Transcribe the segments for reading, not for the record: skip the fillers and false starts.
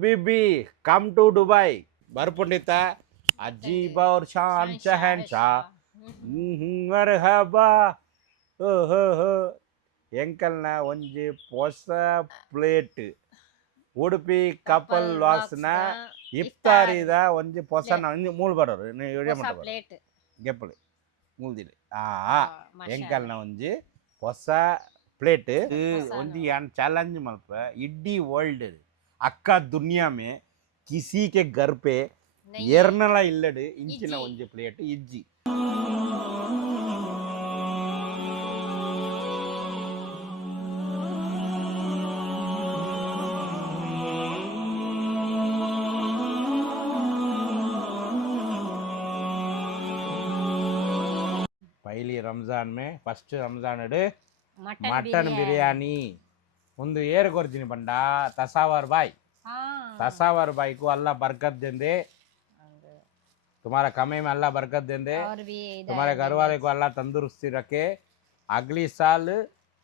Bibi, come to Dubai. Barpundita, Ajiba और शान शहनशाह. मरहबा. ಎಂಕಲ್ನ ಒಂಜಿ ಹೊಸ ಪ್ಲೇಟ್ ಉಡುಪಿ ಕಪಲ್ ವಾಕ್ಸ್ನ ಇಫ್ತಾರಿದ ಒಂಜಿ ಹೊಸ ಮೂಲ್ ಬರೋರು ವಿಡಿಯೋ ಮಾಡ್ತಾರೆ ಗೆಪ್ಪಳು ಮೂಲ್ದಿಲಿ ಎಂಕಲ್ನ ಒಂಜಿ ಹೊಸ ಪ್ಲೇಟ್ ಒಂಜಿ ಚಾಲೆಂಜ್ ಮಲ್ಪ ಇಡೀ ವರ್ಲ್ಡ್ ಅಕ್ಕ ದುನಿಯಾ ಮೇ ಕಿಸಿ ಕೆ ಘರ್ ಪೆ ಎರ್ನಲ ಇಲ್ಲಡು ಇಂಚಿನ ಒಂಜಿ ಪ್ಲೇಟ್ ಇಜ್ಜಿ पहली रमजान में फस्ट रमजान मटन बिरयानी मुंदु ಏರ್ ಕೊರ್ಜಿನಿ ಬಂಡ तसावर भाई को अल्लाह बरकत देंदे तुम्हारा कमे में अल्लाह बरकत देंदे तुम्हारे घर वाले को अल्लाह तंदुरुस्ती रखे अगली साल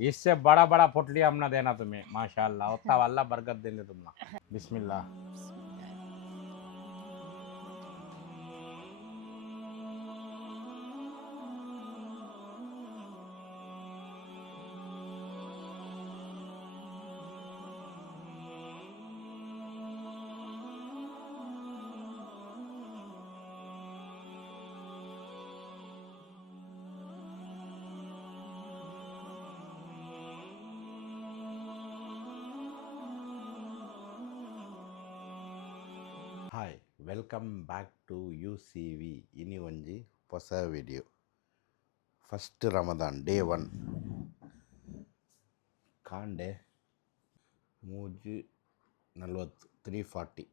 इससे बड़ा बड़ा पोटली हमने देना तुम्हें माशाल्लाह उतना अल्लाह बरकत देंगे तुमना बिस्मिल्लाह hi welcome back to UCV ಇನಿ ಒಂಜಿ ಹೊಸ ವಿಡಿಯೋ ಫಸ್ಟ್ ರಮದಾನ್ ಡೇ 1 ಕಾಂಡೆ 3:40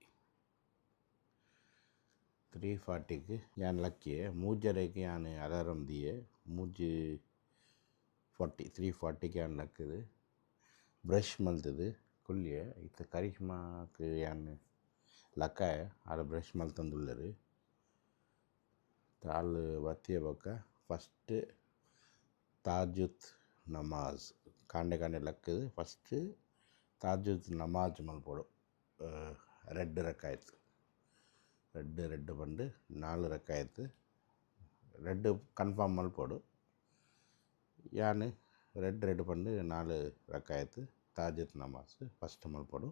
3:40க்கு ഞാൻ ലക്കിയെ മൂജരയ്ക്ക് ഞാൻ അലാറം ദിയെ 3:40ക്ക് ഞാൻ ലക്കത് ಬ್ರಷ್ ಮಲ್ತದು ಕುಲ್ಲಿಯೆ ಇತ್ತ ಕರಿಷ್ಮಾಕ್ಕೆ ಯಾನ್ ಲಕ್ಕಾಯ ಆಡ ಬ್ರಷ್ ಮಲ್ತಂದುಳ್ಳರು ತಾಳು ಬತ್ತಿಯ ಬೊಕ್ಕ ಫಸ್ಟ್ ತಾಜುತ್ ನಮಾಜ್ ಕಾಂಡೆ ಕಾಂಡೆ ಲಕ್ಕದು ಫಸ್ಟ್ ತಾಜುತ್ ನಮಾಜ್ ಮಲ್ಪೊಡು red ರಕಾಯತ್ red Pandu 4 ರಕಾಯತ್ red confirm ಮಲ್ಪೊಡು ಯಾನ್ ರೆಡ್ ಪಂಡು 4 ರಕಾಯತ್ ತಾಜುತ್ ನಮಾಜ್ ಫಸ್ಟ್ ಮಲ್ಪೊಡು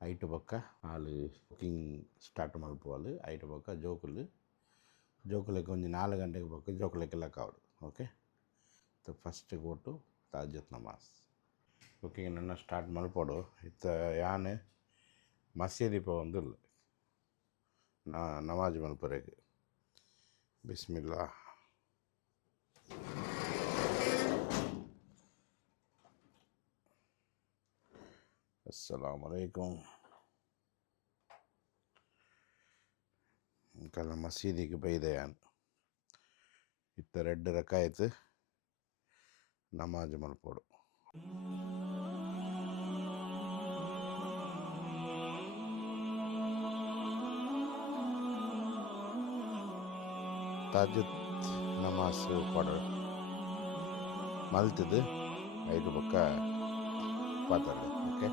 ಐಟು ಪಕ್ಕ ಆಳು ಕುಕಿಂಗ್ ಸ್ಟಾರ್ಟ್ ಮಲ್ಪೋవాలి ಐಟು ಪಕ್ಕ ಜೋಕುಲೆಗೆ ಒಂಜಿ 4 ಗಂಟೆಗೆ ಪಕ್ಕ ಜೋಕುಲೆಕ್ಕೆಲ್ಲ ಕಾವಡು ಓಕೆ ಫಸ್ಟ್ ಗೋಟು ತಾಜುತ್ ನಮಾಜ್ ಕುಕಿಂಗ್ ನನ್ನ ಸ್ಟಾರ್ಟ್ ಮಲ್ಪೋಡು ಇತ್ತ ಯಾನ್ ಮಸೀದಿ ಪೋವಂದುಲ್ಲ ನಮಾಜ್ ಮಲ್ಪೊರೆಗ್ ಬಿಸ್ಮಿಲ್ಲಾ अस्सलाम वालेकुम कल मसीदी बैदयान इत्त रेड रकायत नमाज मल्पोಡು ताजुत नमाज पढ़ मल्तद ऐटु पक्क पातले ओके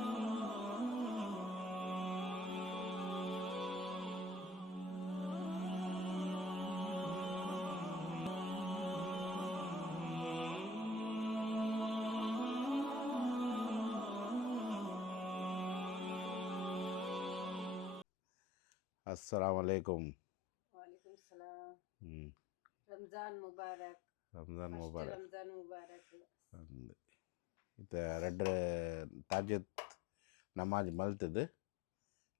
अस्सलाम वालेकुम वालेकुम सलाम रमजान मुबारक रमजान मुबारक इत्त रेड ताजुत नमाज मल्तद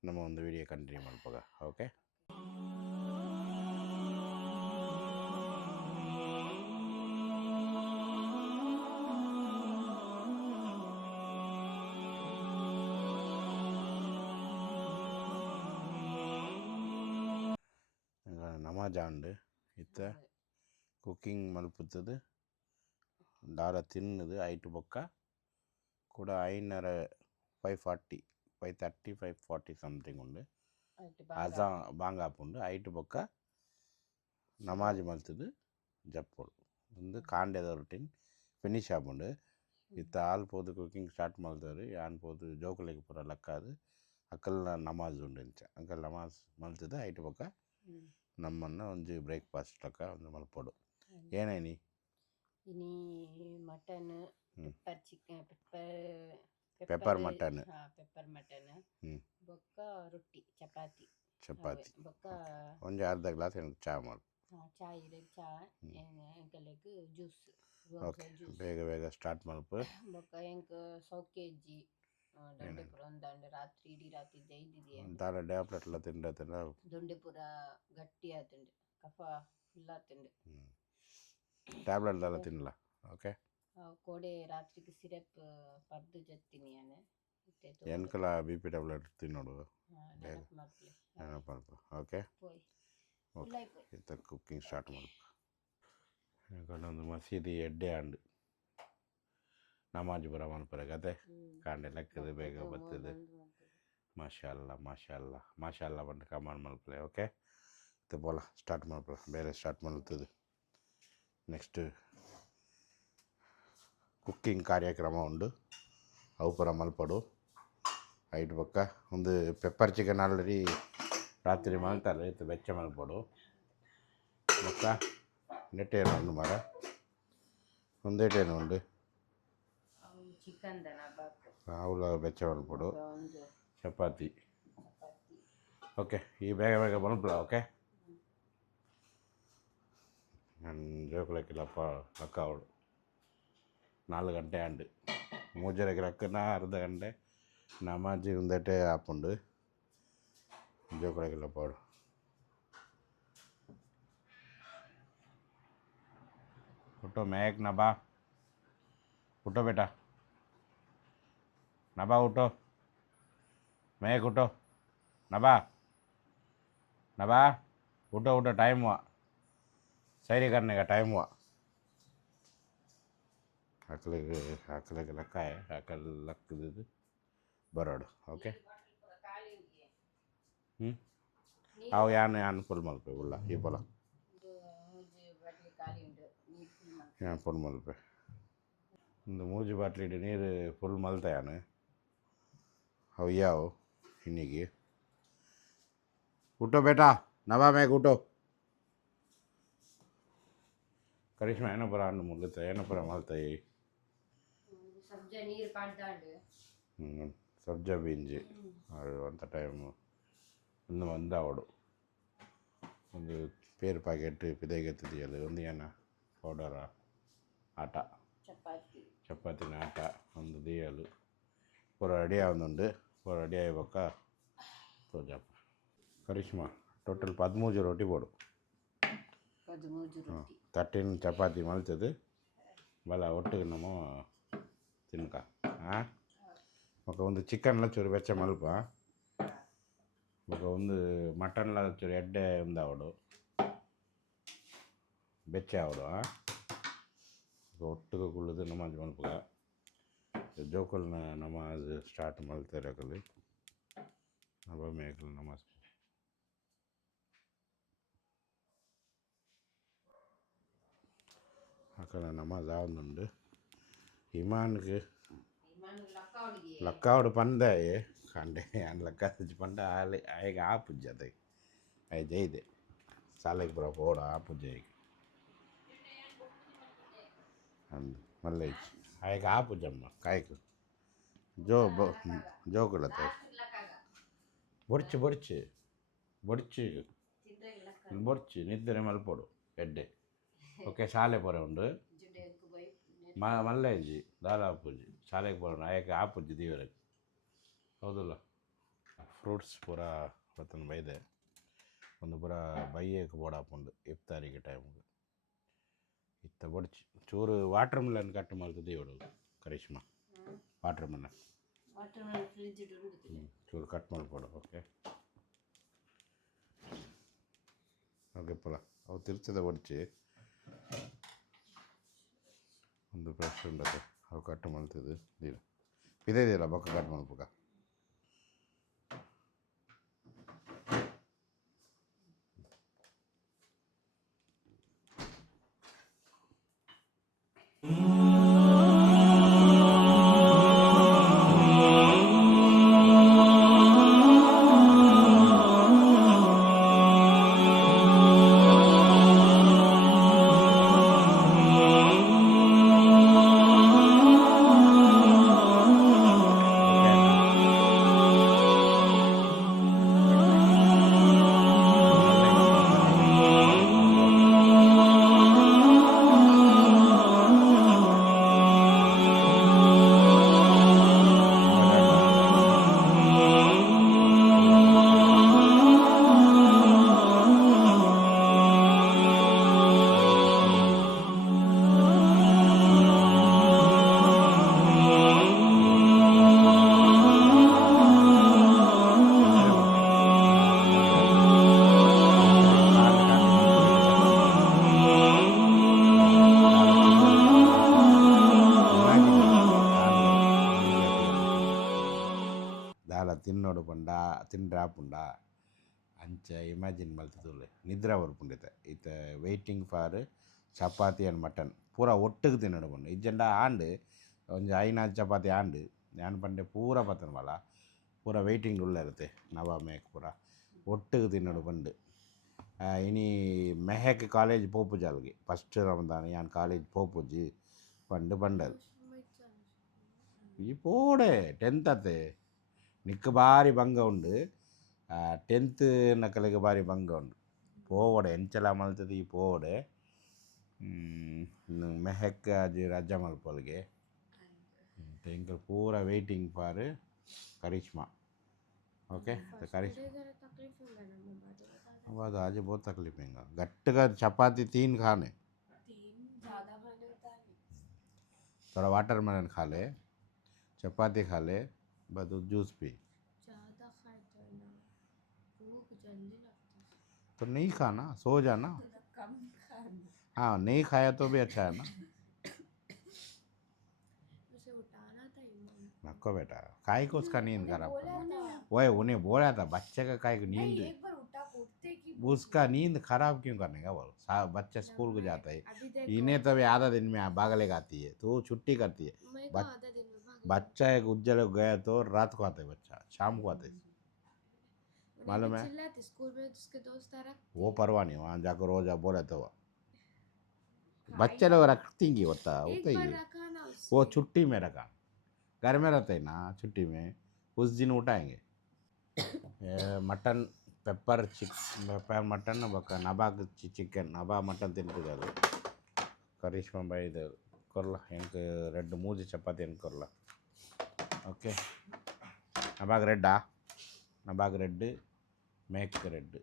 ನಮ್ಮ ಒಂದು ವಿಡಿಯೋ ಕಂಟಿನ್ಯೂ ಮಾಡ್ಬೋದ ಓಕೆ ನಮಾಜ್ ಆಂಡ್ ಇತ್ತ ಕುಕಿಂಗ್ ಮಲ್ಪುತ್ತದೆ ದಾರ ತಿನ್ನದು ಐಟು ಬೊಕ್ಕ ಕೂಡ 5:40 5:30 5:40 something ಉಂಡು ಅಜಾ ಬಾಂಗ್ ಆಪುಂಡು ಐಟು ಬೊಕ್ಕ ನಮಾಜ್ ಮಲ್ತದು ಜಪ್ಪೊಡು ಒಂದು ಕಾಂಡೆದ ರೊಟೀನ್ ಫಿನಿಶ್ ಆಪುಂಡು ಇತ್ತ ಆಲ್ ಪೋದು ಕುಕಿಂಗ್ ಸ್ಟಾರ್ಟ್ ಮಲ್ತರು ಯಾನ್ ಪೋದು ಜೋಕುಲೆಗ್ ಪೂರ ಲಕ್ಕಾದು ಅಕ್ಕಲ್ ನಮಾಜ್ ಉಂಡೆಂಚ ಅಂಕಲ್ ನಮಾಜ್ ಮಲ್ತದ ಐಟ್ ಬೊಕ್ಕ ನಮ್ಮನ್ನ ಒಂಜಿ ಬ್ರೇಕ್ಫಾಸ್ಟ್ ಲಕ ಒಂದು ಮಲ್ಪೊಡು ಏನೇನಿ ಇನಿ mutton pepper chicken pepper mutton pepper mutton ಹ್ಞೂ ಬೊಕ್ಕ ರೊಟ್ಟಿ ಚಪಾತಿ ಚಪಾತಿ ಬೊಕ್ಕ ಒಂಜಿ ಅರ್ಧ ಗ್ಲಾಸ್ ಏನು ಚಾ ಮಾಡು ಚಾಯ್ ಚಾ ಎಂಕಲೆಗ್ ಜ್ಯೂಸ್ ಓಕೆ ಬೇಗ ಬೇಗ ಸ್ಟಾರ್ಟ್ ಮಲ್ಪು ಬೊಕ್ಕ ಎಂಕ್ ಸೌಕೇಜಿ ದೊಂಡೆ ಪೂರ ಒಂದಾಂಡ್ ರಾತ್ರಿ ಇಡೀ ರಾತ್ರಿ ಜೈದಿದೆ ತಾರ ಟ್ಯಾಬ್ಲೆಟ್ ಎಲ್ಲ ತಿಂಡ ದೊಂಡೆ ಪೂರ ಗಟ್ಟಿ ಆತುಂಡು ಕಫ ಫುಲ್ ಆತುಂಡು ಟ್ಯಾಬ್ಲೆಟ್ ಎಲ್ಲ ತಿನ್ನಲ ಓಕೆ ಕೋಡೆ ರಾತ್ರಿಗೆ ಸಿರಪ್ ಪರ್ದು ಜತ್ತಿನಿ ನಾನು ಎನ್ಕಲ ಬಿ ಪಿ ಟ್ಯಾಬ್ಲೆಟ್ ತಿನ್ನೋಡು ನೆನಪು ಮಾಡ್ಲಿ ನೆನಪು ಮಲ್ಪ ಓಕೆ ಪೋಯ್ ಓಕೆ ಇತ್ತ ಕುಕ್ಕಿಂಗ್ ಸ್ಟಾರ್ಟ್ ಮಲ್ಪ ಒಂದು ಮಸೀದಿ ಎಡ್ಡೆ ಆಂಡು ನಮಾಜ್ ಬರ ಮಲ್ಪರೆ ಕತೆ ಕಾಂಡೆ ಲೆಕ್ಕದು ಬೇಗ ಬರ್ತದೆ ಮಾಷಾಲ್ಲ ಬಂದು ಕಮಾಂಡ್ ಮಲ್ಪಲೆ ಓಕೆ ಇತ್ತು ಬೋಲ ಸ್ಟಾರ್ಟ್ ಮಲ್ಪಲೆ ಬೇರೆ ಸ್ಟಾರ್ಟ್ ಮಲ್ತದೆ ನೆಕ್ಸ್ಟ್ ಕುಕ್ಕಿಂಗ್ ಕಾರ್ಯಕ್ರಮ ಉಂಡು ಅವು ಪೂರ ಮಲ್ಪಡು ಐಟ್ ಬೊಕ್ಕ ಒಂದು ಪೆಪ್ಪರ್ ಚಿಕನ್ ಆಲ್ರೆಡಿ ರಾತ್ರಿ ಮಲ್ತಾರೆ ಇತ್ತು ಬೆಚ್ಚ ಮಲ್ಪಡು ಬೊಕ್ಕ ನೆಟ್ಟೇನು ಉಂಡು ಮರ ಒಂದೇಟೇನು ಉಂಡು ಚಿಕನ್ ಅವಳ ಬೆಚ್ಚ ಮಲ್ಪಡು ಚಪಾತಿ ಓಕೆ ಈ ಬೇಗ ಬೇಗ ಮಲ್ಪಲ ಓಕೆ ನಾನು ಜೋಕ್ಲಕ್ಕಿಲ್ಲಪ್ಪ ಅಕ್ಕ ಅವಳು 4 ಗಂಟೆ ಆಂಡು ಮೂಜರೆಗೆ ರಕ್ಕನ ಅರ್ಧ ಗಂಟೆ ನಮಾಜಿ ಒಂದೇಟೆ ಆಪುಂಡು ಜೋಕ್ಲಕ್ಕಿಲ್ಲಪ್ಪ ಅವಳು उठो महक नबा उठो बेटा नबा उठो महक उठो नबा नबा उठो उठो टाइम हुआ सैरी करने का टाइम हुआ अकल लक्का है अकल लक बरोड ओके आओ यान फुल मल्पे उल्ला ये बोला ಯಾನ್ ಫುಲ್ ಮಲ್ಪೆ ಒಂದು 3 ಬಾಟ್ಲಿ ನೀರು ಫುಲ್ ಮಲ್ತಾಯಾನು ಅವು ಯಾವು ಇನ್ನಿಗೆ ಊಟೋ ಬೇಟಾ ನವಾ ಮ್ಯಾಗ ಊಟೋ ಕರಿಷ್ಮಾ ಏನೋ ಪರ ಹಣ್ಣು ಮುಗಿತ ಏನೋ ಪರ ಮಲ್ತಾಯಿ ಸಬ್ಜಾ ಬೀಂಜಿ ಅದು ಅಂತ ಟೈಮು ಒಂದು ಒಂದಾವಡು ಒಂದು ಪೇರು ಪ್ಯಾಕೆಟ್ ಪಿದೆಗೆತ್ತಿದೆಯಲ್ಲ ಒಂದು ಏನ ಪೌಡರ ಆಟ ಚಪಾತಿನ ಆಟ ಒಂದು ದೀಯಲು ಪೂರ ರೆಡಿ ಆವೊಂದುಂಡು ಪೂರ ರೆಡಿ ಆಯ್ಬೊಕ್ಕ ತೋಜಪ್ಪ ಕರಿಷ್ಮಾ ಟೋಟಲ್ 13 ರೋಟಿ ಬೋಡು 13 ಚಪಾತಿ ಮಲ್ತದು ಬಲ ಒಟ್ಟಿಗೆ ನಮ್ಮ ತಿನ್ಕ ಹಾಂ ఒక ಒಂದು ಚಿಕನ್ಲ ಚೂರು ಬೆಚ್ಚ ಮಲ್ಪ ఒక ಒಂದು ಮಟನ್ಲ ಚೂರು ಎಡ್ಡೆ ಉಂದಾವಡು ಬೆಚ್ಚ ಆವಡು ಒಟ್ಟಿಗೆ ಕುಳ್ಳದು ನಮಾಜ್ ಮಲ್ಪಗ ಜೋಕಲ್ನ ನಮಾಜ್ ಸ್ಟಾರ್ಟ್ ಮಲ್ತಾರೆ ಅಕಲಿ ನಬ ಮೇಕಲ್ ನಮಾಜ್ ಅಕಲ ನಮಾಜ್ ಆವೊಂದುಂಡು ಇಮಾನ್ಗೆ ಲಕ್ಕಾವಡು ಪಂದಾಯೆ ಕಂಡೆ ಅನ್ ಲಕ್ಕ ಪಂಡ ಆಯ್ಗೆ ಆ ಪೂಜೆ ಅದ ಅಯ್ಯ ಜೈದೆ ಸಾಲೆಗೆ ಬರೋ ಓಡ ಆ ಪೂಜೆ ಅಂದು ಮಲ್ಲ ಆಯ್ಗೆ ಆ ಪೂಜಮ್ಮ ಕಾಯ್ಕು ಜೋಕುಲತ್ತೆ ಬೊಡ್ಚು ಬೊಡ್ಚು ಬೊಡ್ಚು ಬೊಡ್ಚು ನಿದ್ರೆ ಮಲ್ಪೊಡು ಎಡ್ಡೆ ಓಕೆ ಶಾಲೆ ಪೊರೆ ಉಂಡು ಮಲ್ಲೇಜಿ ದಾಲ ಪೂಜೆ ಶಾಲೆಗೆ ಬರೋಣ ಆಯ್ಕೆ ಆ ಪೂಜೆ ದೇವರಿಗೆ ಹೌದಲ್ಲ ಫ್ರೂಟ್ಸ್ ಪೂರ ಇವತ್ತನ್ನು ಬೈದೆ ಒಂದು ಪೂರ ಬೈಯಕ್ಕೆ ಬೋಡಾಪುಂಡು ಇಫ್ತಾರಿಗೆ ಟೈಮ್ಗೆ ಇತ್ತ ಬೊಡ್ಚಿ ಚೂರು ವಾಟರ್ ಮಿಲನ್ ಕಟ್ ಮಾಡ್ತದೆ ಇವಳು ಕರಿಷ್ಮಾ ವಾಟರ್ ಮಿಲನ್ ಚೂರು ಕಟ್ ಮಾಡ್ಕೊಡು ಓಕೆ ಓಕೆ ಪುಲ ಅವು ತಿರ್ಚದ ಬೊಡ್ಚಿ ಒಂದು ಫ್ರೆಶ್ ಉಂಡದೆ ಅವು ಕಟ್ ಮಾಡ್ತದೆ ನೀನು ಇದೆಯಲ್ಲ ಬೊಕ್ಕ ಕಟ್ ಮಾಡ್ಬೇಕ ತಿಂಡ್ರೆ ಆಪುಂಡ ಅಂಚ ಇಮ್ಯಾಜಿನ್ ಮಲ್ತದೂಲೆ ನಿದ್ರೆ ಬರ್ಪುಂಡಿತೆ ಈತ waiting for chapati and mutton ಪೂರ ಒಟ್ಟಿಗೆ ತಿನ್ನೋಡು ಬಂದು ಇಜ್ಜಂಡ ಆಂಡು ಒಂಜಿ 5-4 ಚಪಾತಿ ಆಂಡು ಯಾನ್ ಪಂಡೆ ಪೂರ ಪತ್ತನ ಮಲ ಪೂರ ವೆಯ್ಟಿಂಗ್ ಉಳ್ಳ ಇರುತ್ತೆ ನವ ಮೇಕ್ ಪೂರ ಒಟ್ಟಿಗೆ ತಿನ್ನೋಡು ಬಂದು ಇನಿ ಮೆಹಕ್ ಕಾಲೇಜ್ ಪೋಪುಜಿ ಅಲ್ಗೆ ಫಸ್ಟ್ ರಮದಾನ್ ಯಾನ್ ಕಾಲೇಜ್ ಪೋಪುಜಿ ಪಂಡು ಬಂಡದು ಈ ಪೋಡೆ 10th ಅತ್ತೆ ನಿಕ್ಕ ಬಾರಿ ಭಂಗ ಉಂಡು 10th ನಕಲಿಗೆ ಬಾರಿ ಭಂಗ ಉಂಡು ಪೋವಡೆ ಎಂಚಲ ಮಲ್ತದ ಈ ಪೋವಡೆ ಮೆಹಕ್ ಅಜಿ ರಜಾ ಮಲ್ಪೊಲ್ಗೆ ಎಂಕಲ್ ಪೂರ ವೆಯ್ಟಿಂಗ್ ಫಾರ್ ಕರಿಷ್ಮಾ ओके तो करिश्मा अब तो आज बहुत तकलीफ है गट्ट का चपाती 3 खाने थोड़ा वाटरमेलन खा ले चपाती खा ले बस जूस पी तो नहीं खाना सो जाना हाँ नहीं खाया तो भी अच्छा है ना नको बेटा काय को उसका नींद खराब करना वही उन्हें बोला था बच्चे का काय को नींद उसका नींद खराब क्यों करने का बोल बच्चा स्कूल को जाता है इन्हें तो भी आधा दिन में भागले आती है तो छुट्टी करती है बच्चा एक उज्जैन गया तो रात को आता है बच्चा शाम को आते मालूम है वो परवाह नहीं वहाँ जाकर रोज बोले तो बच्चे लोग रखेंगे होता ही वो छुट्टी में रखा घर में रहते हैं ना छुट्टी में उस दिन उठाएंगे मटन पेपर मटन नबाग चिकन नबा मटन ತಿಂತಿದ್ದಾರೆ ಕರಿಷ್ಮಾ ಬಾಯ್ ಇದು ಕೊರ್ಲ ಹೆಂಗೆ ರೆಡ್ ಮೂಜಿ ಚಪಾತಿ ಹೆಂಗೆ ಕೊರ್ಲ ಓಕೆ ನಬಾಗ್ ರೆಡ್ ಮೇಕ್ ರೆಡ್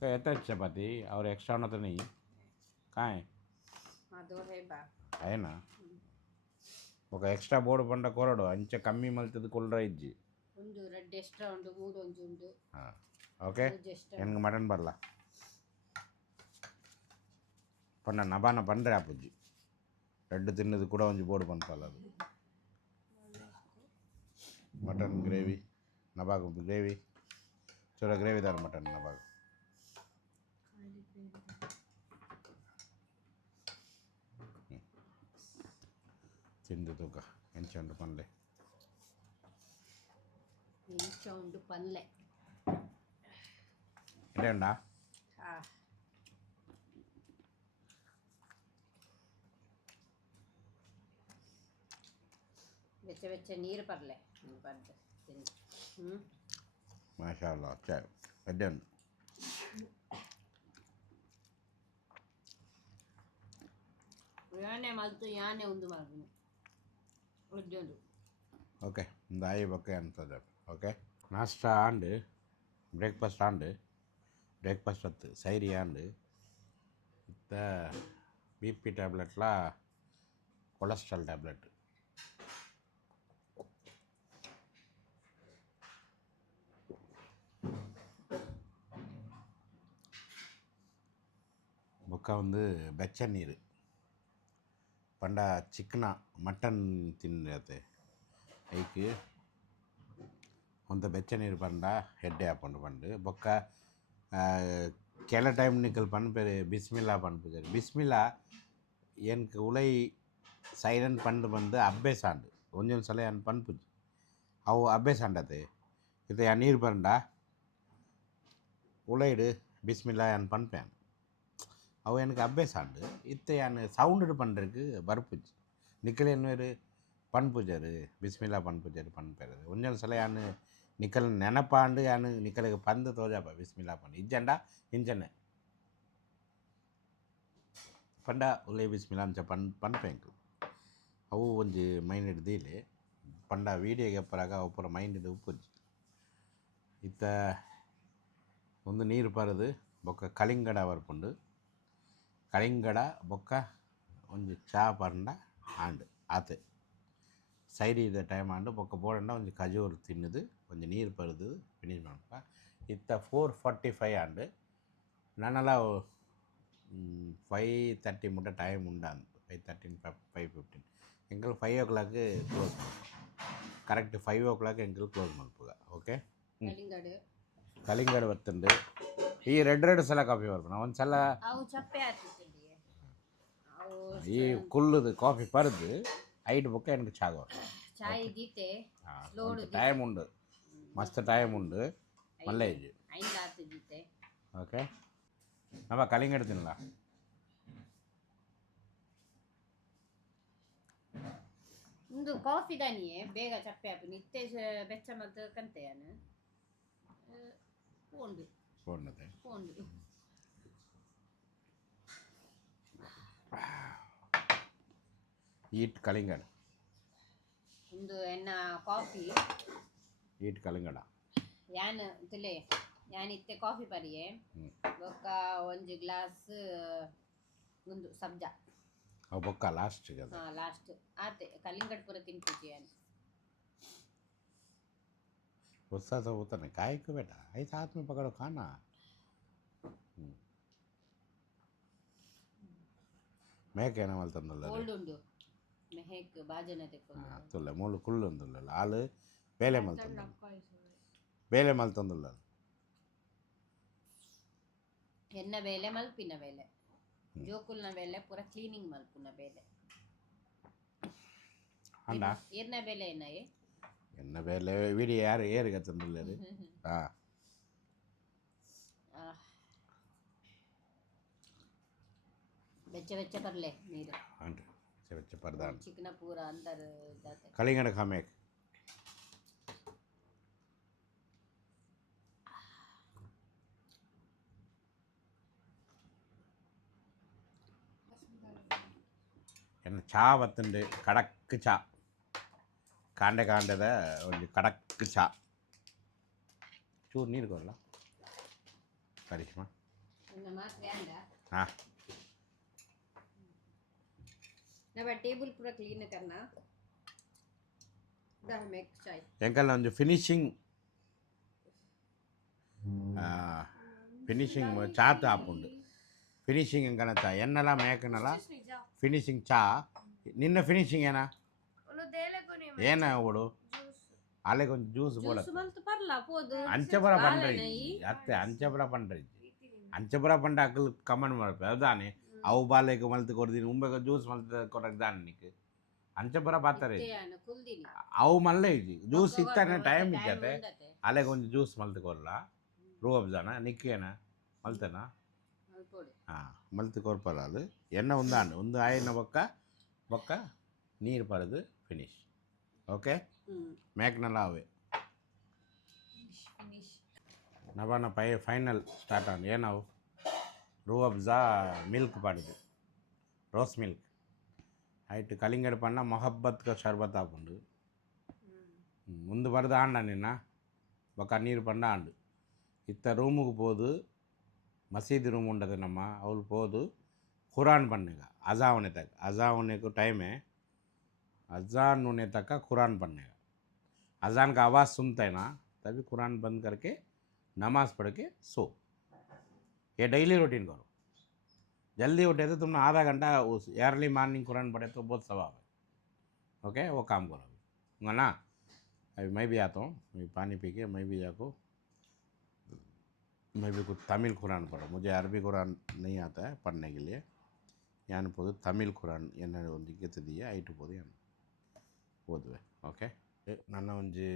कहता है चपाती और एक्स्ट्रा होना तो नहीं कहाँ है है ना ఒక ఎక్స్ట్రా బోర్డు పంట కొరడు అంచె కమ్మి మల్తది కొల్ర ఇజ్జి ಒಂದು ರೆಡ್ ಎಕ್ಸ್ಟ್ರಾ ಉಂಟು 3 ಒಂಜಿ ಉಂಟು ಓಕೆ ಎನ್ಗೆ ಮಟನ್ ಬರ್ಲ ಪಂಡ ನಬಾನ ಪಂಡ್ರೆ ಆಪುಜ್ಜಿ ರೆಡ್ ತಿನ್ನದು ಕೂಡ ಒಂಜಿ ಬೋರ್ಡು ಪನ್ಪಲ್ಲ ಅದು ಮಟನ್ ಗ್ರೇವಿ ನಬಾಗ ಗ್ರೇವಿ ಚೂರ ಗ್ರೇವಿ ದಾರ ಮಟನ್ ನಬಾಗ ತಿಂದು ತೂಕ ಎಂಚುಂಡು ಪನ್ಲೆ ಇಂಚುಂಡು ಪನ್ಲೆ ಇಡೇಂಡ ಬೆಚ್ಚ ಬೆಚ್ಚ ನೀರು ಪರ್ಲೆ ಬರ್ದು ಮಾಶಾ ಅಲ್ಲಾ ಚಾಯ್ ಎಡ್ಡೆಂಡು ಯಾನೆ ಮಲ್ತು ಯಾನೆ ಒಂದು ಮಾಡ್ತೀನಿ ಒಡ್ಡೊಂದು ಓಕೆ ಒಂದು ಆಯಿ ಬಕ್ಕೆ ಅಂತದೆ ಓಕೆ ನಾಷ್ಟ ಆಂಡು ಬ್ರೇಕ್ಫಾಸ್ಟ್ ಆಂಡು ಬ್ರೇಕ್ಫಾಸ್ಟ್ ಹೊತ್ತು ಸೈರಿ ಆಂಡು ಇತ್ತ ಬಿ ಪಿ ಟ್ಯಾಬ್ಲೆಟ್ಲ ಕೊಲೆಸ್ಟ್ರಾಲ್ ಟ್ಯಾಬ್ಲೆಟ್ ಬೊಕ್ಕ ಒಂದು ಬೆಚ್ಚ ನೀರು ಪಂಡ ಚಿಕನ ಮಟನ್ ತಿನ್ನತ್ತೆ ಐಕ್ ಒಂತ ಬೆಚ್ಚ ನೀರು ಪಂಡ ಹೆಡ್ಡೆ ಹಾಕೊಂಡು ಪಂಡು ಬೊಕ್ಕ ಕೆಲ ಟೈಮ್ ನಿಕ್ಕಲ್ ಪನ್ಪೆರೆ ಬಿಸ್ಮಿಲ್ಲಾ ಪನ್ಪುಜರಿ ಬಿಸ್ಮಿಲ್ಲಾ ಏನಕ್ಕೆ ಉಲೈ ಸೈಲೆಂಟ್ ಪಂಡು ಬಂದು ಅಭ್ಯಾಸ ಆಂಡು ಒಂದೊಂದು ಸಲ ಏನು ಪನ್ಪುಜಿ ಅವು ಅಭ್ಯಾಸ ಆಂಡತೆ ಇದು ಯಾ ನೀರು ಪಂಡ ಉಲೈಡು ಬಿಸ್ಮಿಲ್ಲಾ ಏನು ಪನ್ಪೇನ್ ಅವು எனக்கு ಅಭ್ಯಾಸ ಆಂಡು ಇತ್ತೆ ಯಾನು ಸೌಂಡ್ ಪಂಡ್ರಕ್ಕೆ ಬರ್ಪುಜಿ ನಿಕ್ಕಲ್ ಏನು ಪನ್ಪುಜರು ಬಿಸ್ಮಿಲ್ಲಾ ಪನ್ಪುಜರು ಪನ್ಪೆರದು ಒಂದೊಂದು ಸಲ ಯಾನು ನಿಕ್ಕಲ್ ನೆನಪಾಂಡು ಯಾನು ನಿಕ್ಕಲಿಗೆ ಪಂದು ತೋಜಾಪ ಬಿಸ್ಮಿಲ್ಲಾ ಪಂಡು ಇಜ್ಜಂಡ ಇಂಚನೆ ಪಂಡ ಉಲೈ ಬಿಸ್ಮಿಲ್ಲಾ ಅಂಚ ಪನ್ಪೆಂಕು ಅವು ಒಂಜಿ ಮೈಂಡ್ ಹಿಡ್ದೀಲಿ ಪಂಡ ವೀಡಿಯೋಗೆ ಎಪ್ಪರಾಗ ಒಪ್ಪರ ಮೈಂಡ್ ಇದು ಉಪ್ಪುಜಿ ಇತ್ತ ಒಂದು ನೀರು ಪರದು ಬೊಕ್ಕ ಕಳಿಂಗಡ ಬರ್ಪುಂಡು ಕಳಿಂಗಡ ಬೊಕ್ಕ ಒಂಜಿ ಚಾ ಪಂಡ ಆಂಡು ಆತೆ ಸೈಡಿ ಇದ್ದ ಟೈಮ್ ಆಂಡು ಬೊಕ್ಕ ಬೋಡಂಡ ಒಂಜಿ ಖಜೂರು ತಿನ್ನದು ಒಂಜಿ ನೀರು ಪರದು ಫಿನಿಶ್ ಮಾಡ್ಪ ಇತ್ತ 4:45 ಆಂಡು ನನ್ನಲ 5:30 ಮುಟ್ಟ ಟೈಮ್ ಉಂಡಾಂದು 5:13 5:15 ಎಂಕಲ್ 5 o'clock ಕ್ಲೋಸ್ ಕರೆಕ್ಟ್ 5 ಎಂಕಲ್ ಕ್ಲೋಸ್ ಮಲ್ಪುಗ ಓಕೆ ಕಲಿಂಗಡು ಕಲಿಂಗಡ್ ಬತ್ತುಂಡು ಈ ರೆಡ್ ಸಲ ಕಾಫಿ ಬರ್ಪುನ ಒಂದು ಸಲ ಅವು ಚಪ್ಪೆ ಆಗ್ತಿದ್ದಿ ಅವು ಈ ಕುಲ್ಲುದು ಕಾಫಿ ಪರ್ದು ಐಟ್ ಬೊಕ್ಕ எனக்கு ಚಾಗ ಚಾಯ್ ದೀತೆ ಟೈಮ್ ಉಂಡು ಮಸ್ತ್ ಟೈಮ್ ಉಂಡು ಮಲ್ಲ ಇಜ್ಜಿ ಐದು ಆತು ದೀತೆ ಓಕೆ ನಮ್ಮ ಕಲಿಂಗಡ್ ತಿನ್ನಲ ಒಂದು ಕಾಫಿ ದಾನಿಯೇ ಬೇಗ ಚಪ್ಪೆ ಆಪು ನಿತ್ಯ ಬೆಚ್ಚ ಮತ್ತು ಕಂತೆಯನು ಪೋಂಡು ಪೋಂಡತೆ ಪೋಂಡು ಈಟ್ ಕಲಿಂಗಡ್ ಒಂದು ಎನ್ನ ಕಾಫಿ ಈಟ್ ಕಲಿಂಗಡ ಯಾನ್ ತಿಲೆ ಯಾನ್ ಇತ್ತೆ ಕಾಫಿ ಪರಿಯೆ ಬೊಕ್ಕ ಒಂಜಿ ಗ್ಲಾಸ್ ಒಂದು ಸಬ್ಜಾ ಅವು ಬೊಕ್ಕ ಲಾಸ್ಟ್ ಹಾ ಲಾಸ್ಟ್ ಆತೆ ಕಲಿಂಗಡ್ ಪೂರ ತಿನ್ಪುಜಿ ಯಾನ್ ಹೊಸ ಹೋತಾನೆ ಕಾಯಕ್ಕೆ ಬೇಟ ಐದು साथ में पकड़ो खाना ಮೇಕೇನ ಮಲ್ತಂದಲ್ಲ ಕೋಲ್ಡ್ ಉಂಡು ಮೆಹಕ್ ಬಾಜನ ತೆಕ್ಕೊಂಡು ತುಲ್ಲ ಮೂಲು ಕುಳ್ಳು ಒಂದುಲ್ಲ ಆಳು ಬೇಲೆ ಮಲ್ತಂದುಲ್ಲ ಎನ್ನ ಬೇಲೆ ಮಲ್ಪಿನ ಬೇಲೆ ಜೋಕುಲ್ನ ಬೇಲೆ ಪೂರ ಕ್ಲೀನಿಂಗ್ ಮಲ್ಪುನ ಬೇಲೆ ಅಂಡ ಏರ್ನ ಬೇಲೆ ಏನಾಯೆ ಎನ್ನ ಬೇಲೆ ವಿಡಿ ಯಾರು ಏರಿಗೆ ತಂದುಲ್ಲ ಹಾಂ ಬೆಚ್ಚ ಬೆಚ್ಚ ಬರ್ಲೆ ನೀರು ಅಂಟು ಬೆಚ್ಚ ಪರ್ದಾನ್ ಚಿಕನ ಪೂರ ಅಂದರ್ ಜಾತೆ ಕಲಿಂಗಡ ಖಾಮೇಕ್ ಎನ್ನ ಚಾ ಬತ್ತುಂಡು ಕಡಕ್ ಚಾ ಕಾಂಡದ ಒಂದು ಕಡಕ್ ಚಾ ಚೂರು ನೀರು ಕೊಡಲ್ಲ ಕರಿಷ್ಮಾ ಮಾತ್ರ ಅಂದ ಹಾಂ ನಬ ಟೇಬಲ್ ಪೂರ ಕ್ಲೀನ್ करना दा मेक चाय ಎಂಕಲ್ನ ಒಂದು ಫಿನಿಶಿಂಗ್ ಚಾತ್ ಆಪುಂಡು ಫಿನಿಶಿಂಗ್ ಎಂಕನ ಚಾ ಎನ್ನಲ ಮೇಕನಲ ಫಿನಿಶಿಂಗ್ ಚಾ ನಿನ್ನ ಫಿನಿಶಿಂಗ್ ಏನ ಏನ ಓಡು ಅಲೆ ಕೊಂಚ ಜ್ಯೂಸ್ ಬೋಡ ಅಂಚಪುರ ಪಂಡ್ರಿ ಅತ್ತೆ ಅಂಚಪುರ ಪಂಡ್ರಿ ಅಂಚಪುರ ಪಂಡ ಅಕ್ಕಲ್ ಕಮನ್ ಮಾಡ್ಪೆ ಅದಾನೆ ಅವು ಬಾಲೆಗೆ ಮಲ್ತು ಕೊಡ್ತೀನಿ ಉಂಬೆಗ ಜ್ಯೂಸ್ ಮಲ್ತು ಕೊಡಕ್ಕೆ ದಾನೆ ನಿಕ್ಕೆ ಅಂಚಪುರ ಬಾತಾರೆ ಅವು ಮಲ್ಲ ಇಜ್ಜಿ ಜ್ಯೂಸ್ ಇತ್ತಾನೆ ಟೈಮ್ ಇಜ್ಜತೆ ಅಲೆ ಕೊಂಚ ಜ್ಯೂಸ್ ಮಲ್ತು ಕೊಡ್ಲ ರೂ ಅಬ್ಜಾನ ನಿಕ್ಕೇನ ಮಲ್ತನ ಹಾಂ ಮಲ್ತು ಕೊರ್ಪಲ್ಲ ಅದು ಎಣ್ಣೆ ಒಂದಾಂಡು ಒಂದು ಆಯಿನ ಬೊಕ್ಕ ನೀರು ಪಡೆದು ಫಿನಿಶ್ ಓಕೆ ಮೇಕ್ನಲ್ಲ ಅವೇ ನವನ ಫೈನಲ್ ಸ್ಟಾರ್ಟ್ ಆನ್ ಏನವು ರೂ ಅಬ್ಜಾ ಮಿಲ್ಕ್ ಪಾಡಿದು ರೋಸ್ ಮಿಲ್ಕ್ ಆಯ್ತು ಕಲಿಂಗಡ್ ಪಣ್ಣ ಮೊಹಬ್ಬತ್ಗೆ ಶರ್ಬತ್ ಹಾಕೊಂಡು ಮುಂದೆ ಬರ್ದು ಆಂಡ ನಿನ್ನ ಬೊಕ್ಕ ನೀರು ಪಂಡ ಆಂಡು ಇತ್ತ ರೂಮಿಗೆ போது ಮಸೀದಿ ರೂಮ್ ಉಂಡದು ನಮ್ಮ ಅವಳು போது ಖುರಾನ್ ಪಣ್ಣೆಗ ಅಜಾವಣೆ ತಕ್ಕ ಅಜಾವಣೆಗೂ ಟೈಮೇ अजान होने तक का कुरान पढ़ने का अजान का आवाज़ सुनते हैं ना तभी कुरान बंद करके नमाज पढ़ के सो ये डेली रूटीन करो जल्दी उठे तो तुमने आधा घंटा उस अर्ली मॉर्निंग कुरान पढ़े तो बहुत सवाब है ओके वो काम करो अभी ना अभी मैं भी आता हूँ मैं पानी पी के मैं भी जाको मैं भी कुछ तमिल कुरान पढ़ा मुझे अरबी कुरान नहीं आता है पढ़ने के लिए यानी पोದು तमिल कुरान एन्न ಒಂದು ಗೆತ್ತಿದೆಯಾ ಐಟು पोದು यानी ಓದುವೆ ಓಕೆ ನನ್ನ ಒಂಜಿ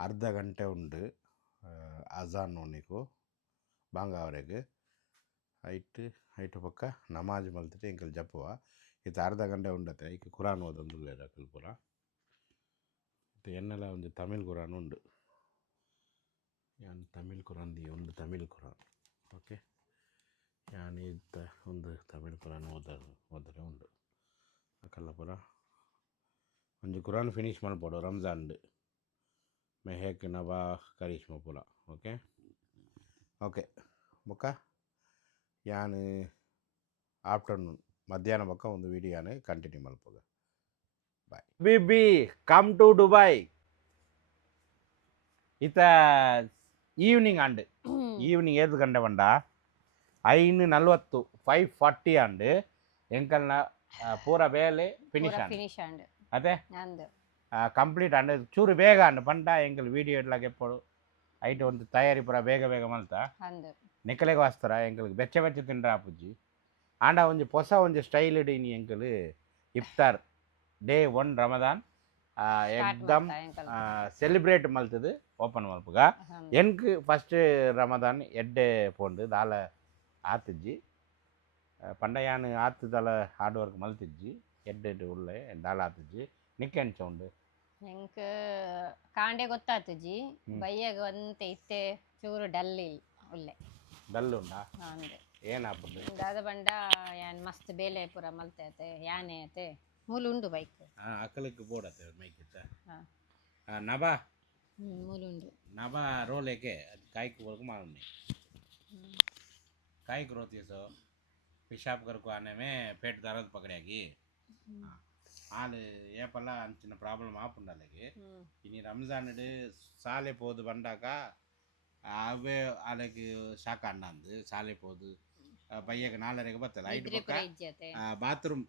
ಅರ್ಧ ಗಂಟೆ ಉಂಡು ಅಜಾನ್ ನೋನಿಕು ಬಾಂಗಾವರೆಗೆ ಐಟು ಪಕ್ಕ ನಮಾಜ್ ಮಲ್ತಿಟ್ಟು ಎಂಕಲ್ ಜಪ್ಪುವ ಇದು ಅರ್ಧ ಗಂಟೆ ಉಂಡತೆ ಈಗ ಕುರಾನ್ ಓದೊಂದುಲ್ಲೇರ ಅಕಲ್ ಪೂರ ಮತ್ತು ಎನ್ನೆಲ್ಲ ಒಂದು ತಮಿಳ್ ಕುರಾನ್ ಉಂಡು ಯಾನ್ ತಮಿಳ್ ಕುರಾನ್ ದಿ ಒಂದು ತಮಿಳ್ ಕುರಾನ್ ಓಕೆ ಯಾನ್ ಇದ್ದ ಒಂದು ತಮಿಳ್ ಕುರಾನ್ ಓದರೆ ಉಂಡು ಅಕಲ್ಲ ಪೂರ ಒಂದು ಕುರಾನ್ ಫಿನಿಶ್ ಮಾಡ್ಬೋದು ರಂಜಾನ್ದು ಮೆಹಕ್ ನವಾ ಕರಿಷ್ಮ ಪೂರ ಓಕೆ ಓಕೆ ಬೊಕ್ಕ ಯಾನ್ ಆಫ್ಟರ್ನೂನ್ ಮಧ್ಯಾಹ್ನ ಬೊಕ್ಕ ಒಂದು ವಿಡಿಯೋನೇ ಕಂಟಿನ್ಯೂ ಮಲ್ಪೋಗ ಬಾಯ್ ಬಿಬಿ ಕಮ್ ಟು ದುಬೈ ಇತ್ತ ಈವ್ನಿಂಗ್ ಆಂಡ್ ಈವ್ನಿಂಗ್ 7 ಗಂಟೆ ಬಂಡ 5:40 5:40 ಆಂಡ್ ಎಂಕಲ್ನ ಪೂರ ಬೇಲೆ ಫಿನಿಶ್ ಆಂಡ್ ಅದೇ ಕಂಪ್ಲೀಟ್ ಅಂಡ್ ಚೂರು ಬೇಗ ಅಂಡ್ ಪಂಡ ಎಂಕಲ್ ವೀಡಿಯೋ ಇಡ್ಲಾಕ ಎಪ್ಪಡು ಐಟ್ ಒಂದು ತಯಾರಿ ಪೂರ ಬೇಗ ಬೇಗ ಮಲ್ತ ನಿಕ್ಕಲೆಗೆ ವಾಸ್ತಾರ ಎಂಕಲ್ಗೆ ಬೆಚ್ಚ ಬೆಚ್ಚ ತಿಂಡ್ರ ಆಪುಜ್ಜಿ ಆಂಡ ಒಂಜಿ ಹೊಸ ಒಂಜಿ ಸ್ಟೈಲ್ ಇಡೀನಿ ಎಂಕಲ್ ಇಫ್ತಾರ್ ಡೇ 1 ರಮದಾನ್ ಎಕ್ದಮ್ ಸೆಲಿಬ್ರೇಟ್ ಮಲ್ತದು ಓಪನ್ ಮಲ್ಪುಗ ಎನ್ಕ್ ಫಸ್ಟ್ ರಮದಾನ್ ಎಡ್ಡೆ ಪೋಂಡು ದಾಲ ಆತಜ್ಜಿ ಪಂಡ ಯಾನ್ ಆತು ದಾಲ ಹಾರ್ಡ್ ವರ್ಕ್ ಮಲ್ತಿಜ್ಜಿ ಎಡ್ಡೆ ಉಳ್ಳೆ ದಾಲ ಆತಜ್ಜಿ ನಿಕ್ಕೆಂಚ ಉಂಡು ಎಂಕ್ ಕಾಂಡೆ ಗೊತ್ತಾತುಜಿ ಬಯ್ಯಾಗ ಒಂತೆ ಇತ್ತೆ ಚೂರು ಡಲ್ ಉಲ್ಲೆ ಡಲ್ ಉಂಡಾ ಅಂದೆ ಏನಾಗ್ಬೋದು ದಾದ ಬಂಡ ಯಾನ್ ಮಸ್ತ್ ಬೇಲೆ ಪೂರ ಮಲ್ತೈತೆ ಯಾನೆ ಐತೆ ಮೂಲುಂಡು ಬೈಕ್ ಅಕ್ಕಲಕ್ಕೆ ಬೋಡತ್ತೆ ಮೈಕಿತ್ತ ನಬಾ ಮೂಲುಂಡು ನಬಾ ರೋಲೇಕೆ ಕಾಯ್ಕು वर्क मारने काई रोती सो पेशाब करको आने में पेट दर्द पकड़ेगी आल ये पल्ला अंचिन प्रॉब्लम आपुंडालेगी इनी रमजान डे साले पोदु बंडाक అవే వాళ్ళకి శాఖ అన్నది సాలిపోదు भैया नालरे के बता लाइट पक्का बाथरूम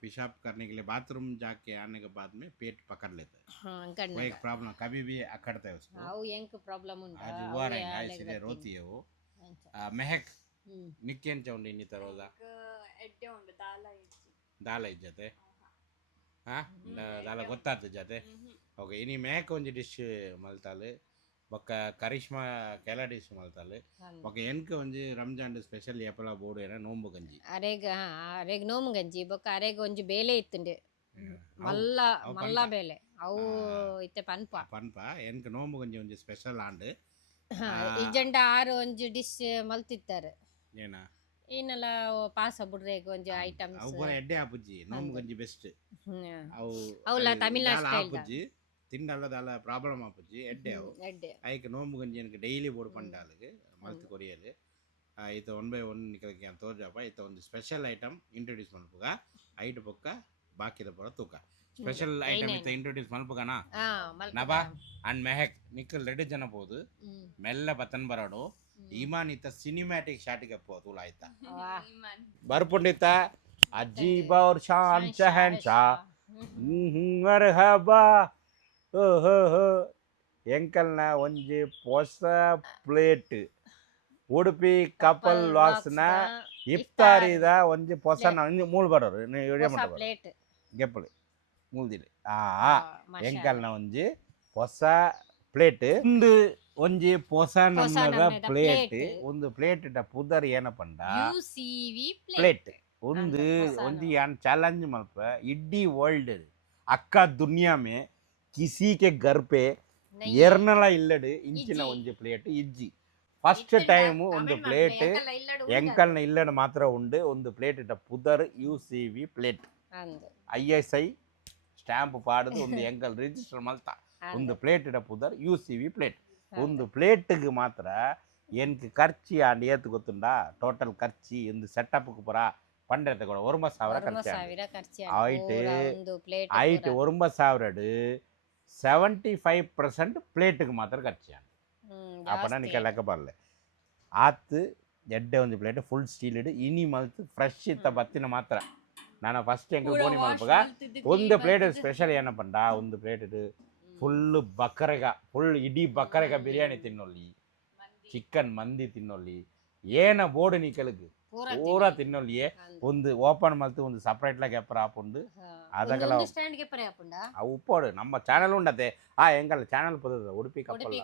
पेशाब करने के लिए बाथरूम जाके आने के बाद में पेट पकड़ लेता है वो एक प्रॉब्लम कभी भी अकड़ता है उसको यंक प्रॉब्लम आज हुआ रहेगा इसलिए रोती है वो महक निक्केन चौंडी इन्नी तरोजा ಎಡ್ಡೆ ಉಂಡು दाल इज्जते हाँ दाल ಗೊತ್ತಾತ ಜತೆ ಓಕೆ ಇನಿ महक ಒಂಜಿ ಡಿಶ್ ಮಲ್ತಾಲೆ ಬೊಕ್ಕ ಕರಿಷ್ಮಾ ಕೆಲ ಡಿಶ್ ಮಲ್ತಾಲೆ ಬೊಕ್ಕ ಎನ್ಕ ಒಂಜಿ ರಂಜಾನ್ ಸ್ಪೆಷಲ್ ಏಪಲ ಬೋಡು ಏನ ನೋಂಬು ಗಂಜಿ ಅರೆಗ್ ನೋಂಬು ಗಂಜಿ ಬೊಕ್ಕ ಅರೆಗ್ ಒಂಜಿ ಬೇಲೆ ಇತ್ತುಂಡು ಮಲ್ಲ ಮಲ್ಲ ಬೇಲೆ ಅವು ಇತ್ತೆ ಪನ್ಪ ಎನ್ಕ ನೋಂಬು ಗಂಜಿ ಒಂಜಿ ಸ್ಪೆಷಲ್ ಆಂಡ್ ಇಜಂಡ ಆರು ಒಂಜಿ ಡಿಶ್ ಮಲ್ತಿತ್ತಾರೆ ಏನ ಏನಲ್ಲ ಪಾಸ ಬುಡ್ರೆಗ್ ಒಂಜಿ ಐಟಮ್ಸ್ ಅವು ಪೂರ ಎಡ್ಡೆ ಆಪುಜಿ ನೋಂಬು ಗಂಜಿ ಬೆಸ್ಟ್ ಅವು ಅವಲ್ಲ ತಮಿಳ್ನಾಡು ಸ್ಟೈಲ್ ಆಪುಜಿ ತಿಂಡಲ್ಲ ದಾಲ ಪ್ರಾಬ್ಲಮ್ ಆಪುಜಿ ಎಡ್ಡೆ ಅವು ಐಕ್ ನೋಂಬು ಗಂಜಿ ಎನ್ಕ ಡೈಲಿ ಬೋಡು ಪಂಡಾಲಗೆ ಮಲ್ತು ಕೊರಿಯಲು ಈತ 1 by 1 ನಿಕಲಕ್ಕೆ ಅಂತ ತೋರ್ಜಪ್ಪ ಈತ ಒಂದು ಸ್ಪೆಷಲ್ ಐಟಮ್ ಇಂಟ್ರೊಡ್ಯೂಸ್ ಮಲ್ಪುಗ ಐಟ್ ಪೊಕ್ಕ ಬಾಕಿದ ಪೂರ ತೂಕ ಸ್ಪೆಷಲ್ ಐಟಮ್ ಈತ ಇಂಟ್ರೊಡ್ಯೂಸ್ ಮಲ್ಪುಗನಾ ನಬಾ ಅಂಡ್ ಮೆಹಕ್ ನಿಕ್ಕಲ್ ರೆಡ್ ಜನ ಬೋದು ಮೆಲ್ಲ ಬತನ್ ಬರೋಡು ಈಮಾನ್ ಈತ ಸಿನಿಮ್ಯಾಟಿಕ್ ಶಾಟಿಗೆ ಪೋದು ಆಯ್ತಾ ಬರ್ಪುಂಡಿತ ಅಜೀಬ್ ಔರ್ ಶಾನ್ ಶಹನ್ಶಾ ಮರ್ಹಬಾ ಓಹೋ ಎಂಕಲ್ನ ಒಂಜಿ ಹೊಸ ಪ್ಲೇಟ್ ಉಡುಪಿ ಕಪಲ್ ವಾಕ್ಸ್ನ ಇಫ್ತಾರಿದ ಒಂಜಿ ಹೊಸ ಮೂಲ್ ಬರೋರು ವಿಡಿಯೋ ಪ್ಲೇಟ್ ಗೆಪ್ಪಳು ಮೂಲ್ದಿಲಿ ಎಂಕಲ್ನ ಒಂಜಿ ಹೊಸ ಪ್ಲೇಟ್ ಒಂದು ಒಂಜಿ ಹೊಸ ನಮ್ಮದ ಪ್ಲೇಟ್ ಒಂದು ಪ್ಲೇಟ್ ಪುದರ್ ಏನಪ್ಪಂಡ ಪ್ಲೇಟ್ ಒಂದು ಒಂಜಿ ಯಾನ್ ಚಾಲೆಂಜ್ ಮಲ್ಪ ಇಡೀ ವರ್ಲ್ಡ್ ಅಕ್ಕ ದುನಿಯಾ ಮೇ किसी के घर पे ಎರ್ನಲ ಇಲ್ಲಡು ಇಂಚಿನ ಒಂಜಿ ಪ್ಲೇಟ್ ಇಜ್ಜಿ ಫಸ್ಟ್ ಟೈಮ್ ಒಂದು ಪ್ಲೇಟ್ ಎಂಕಲ್ನ ಇಲ್ಲಡು ಮಾತ್ರ ಉಂಡು ಒಂದು ಪ್ಲೇಟ್ ಇಟ್ಟ ಪುದರ್ UCV ಪ್ಲೇಟ್ ISI ಸ್ಟ್ಯಾಂಪ್ ಪಾಡದು ಒಂದು ಎಂಕಲ್ ರಿಜಿಸ್ಟರ್ ಮಲ್ತ ಒಂದು ಪ್ಲೇಟ್ ಇಟ್ಟ ಪುದರ್ UCV ಪ್ಲೇಟ್ ಒಂದು ಪ್ಲೇಟ್ಗೆ ಮಾತ್ರ ಎನ್ಕ್ ಖರ್ಚಿ ಆಂಡ್ ಏತ್ ಗೊತ್ತುಂಡಾ ಟೋಟಲ್ ಖರ್ಚಿ ಒಂದು ಸೆಟಪ್ಗೆ ಪುರ ಪಂಡ್ರೆ ಕೂಡ 1,000 ಖರ್ಚು ಐಟ್ 1,000 75% ಪ್ಲೇಟ್ಗೆ ಮಾತ್ರ ಖರ್ಚು ಅಪ್ಪನ ನಿಕ್ಕ ಲೆಕ್ಕ ಬರಲೆ ಆತು ಎಡ್ಡೆ ಒಂದು ಪ್ಲೇಟ್ ಫುಲ್ ಸ್ಟೀಲ್ ಇಡು ಇನಿ ಮಲ್ತು ಫ್ರೆಶ್ ಇತ್ತ ಬತ್ತಿನ ಮಾತ್ರ ನಾನು ಫಸ್ಟ್ ಎಂಕಲ್ ಬೋನಿ ಮಲ್ಪಗ ಒಂದು ಪ್ಲೇಟ್ ಸ್ಪೆಷಲ್ ಏನಪ್ಪಂಡ ಒಂದು ಪ್ಲೇಟ್ ಇಡು ಫುಲ್ ಬಕರೆಗ ಫುಲ್ ಇಡೀ ಬಕರೆಗ ಬಿರಿಯಾನಿ ತಿನ್ನೊಲ್ಲಿ ಚಿಕನ್ ಮಂದಿ ತಿನ್ನೊಲ್ಲಿ ಏನ ಬೋರ್ಡು ನಿಕಲ್ಗೆ ಪೂರ ತಿನ್ನೊಲ್ಲಿಯೇ ಒಂದು ಓಪನ್ ಮಲ್ತು ಒಂದು ಸಪ್ರೇಟ್ ಲಾಗ ಎಪ್ಪರ ಆಪುಂಡು ಅದಕ್ಕೆಲ್ಲ ಉಪ್ಪೋಡು ನಮ್ಮ ಚಾನಲ್ ಉಂಡತೆ ಎಂಕಲ್ ಚಾನಲ್ ಪುದದ ಉಡುಪಿ ಕಪ್ಪಲ್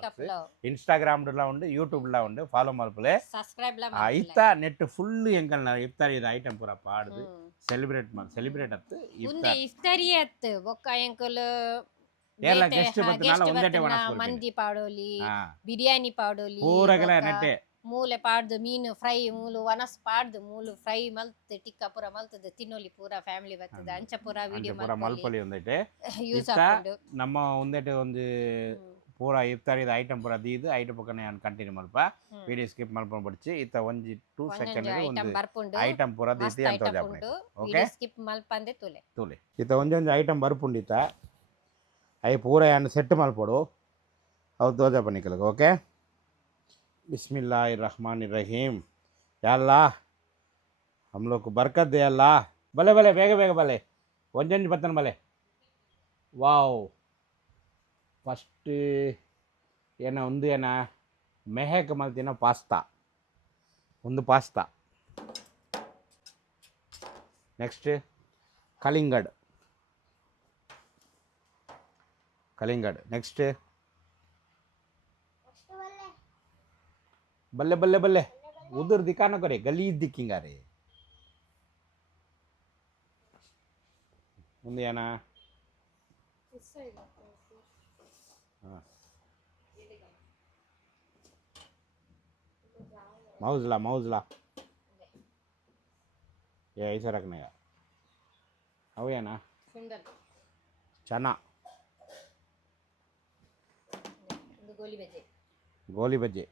ಇನ್ಸ್ಟಾಗ್ರಾಮ್ಲ ಉಂಡು ಯೂಟ್ಯೂಬ್ಲ ಉಂಡು ಫಾಲೋ ಮಲ್ಪಲೆ ಇತ್ತ ನೆಟ್ ಫುಲ್ ಎಂಕಲ್ನ ಇಫ್ತಾರಿ ಇದು ಐಟಮ್ ಪೂರ ಪಾಡ್ದು ಸೆಲಿಬ್ರೇಟ್ ಅತ್ತು ಇಫ್ತಾರಿ ಅತ್ತು ಬೊಕ್ಕ ಎಂಕಲ್ ಎಲ್ಲ ಗೆಸ್ಟ್ ಬತ್ತನಾಲ ಒಂದಟೆ ಮಂದಿ ಪಾಡೋಲಿ ಬಿರಿಯಾನಿ ಪಾಡೋಲಿ ಪೂರಗಲ ನೆಟ್ಟೆ ಮೂಲೆ ಪಾಡ್ದು ಮೀನು ಫ್ರೈ ಮೂಲು ವನಸ್ ಪಾಡ್ದು ಮೂಲು ಫ್ರೈ ಮಲ್ತ್ ಟಿಕ್ಕ ಪೂರ ಮಲ್ತದ ತಿನ್ನೋಲಿ ಪೂರ ಫ್ಯಾಮಿಲಿ ಬರ್ತದ ಅಂಚ ಪೂರ ವಿಡಿಯೋ ಮಲ್ಪಲಿ ಒಂದೈತೆ ಯೂಸ್ ಆಪುಂಡು ನಮ್ಮ ಒಂದೈತೆ ಒಂದು ಪೂರ ಇಫ್ತಾರಿದ ಐಟಮ್ ಪೂರ ದೀದು ಐಟಮ್ ಪಕ್ಕನೆ ನಾನು ಕಂಟಿನ್ಯೂ ಮಲ್ಪ ವಿಡಿಯೋ ಸ್ಕಿಪ್ ಮಲ್ಪ ಬಿಡ್ಚಿ ಇತ್ತ ಒಂಜಿ 2 ಸೆಕೆಂಡ್ ಒಂದು ಐಟಮ್ ಪೂರ ದೀತಿ ಅಂತ ಜಾಪನೆ ಓಕೆ ಸ್ಕಿಪ್ ಮಲ್ಪಂದೆ ತುಲೆ ಇತ್ತ ಒಂಜೊಂಜಿ ಐಟಮ್ ಬರ್ಪುಂಡಿತ ಐ ಪೂರ ಯಾನ್ ಸೆಟ್ ಮಲ್ಪಡು ಅವು ತೋಜಪ್ಪ ನಿಕಲಗ ಓಕೆ बिस्मिल्लाहिर्रहमानिर्रहीम या अल्लाह हम लोग को बरकत दे अल्लाह भले भले बेग बेग भले ಒಂಜೊಂಜಿ ಬತ್ತನ ಭಲೆ ವಾವ್ ಫಸ್ಟ್ ಏನ ಒಂದು ಏನ ಮೆಹಕ್ ಮಲ್ತಿನ ಪಾಸ್ತಾ ಒಂದು ಪಾಸ್ತಾ ನೆಕ್ಸ್ಟ್ ಕಲಿಂಗಡ್ ನೆಕ್ಸ್ಟ್ बल्ले बल्ले बल्ले उधर दिखाना करे गलीज दिखेगा रे ಮುಂದೆ ಏನ माउजला ये ऐसे रखने का अब ये ना चना ಗೋಲಿ ಬಜ್ಜಿ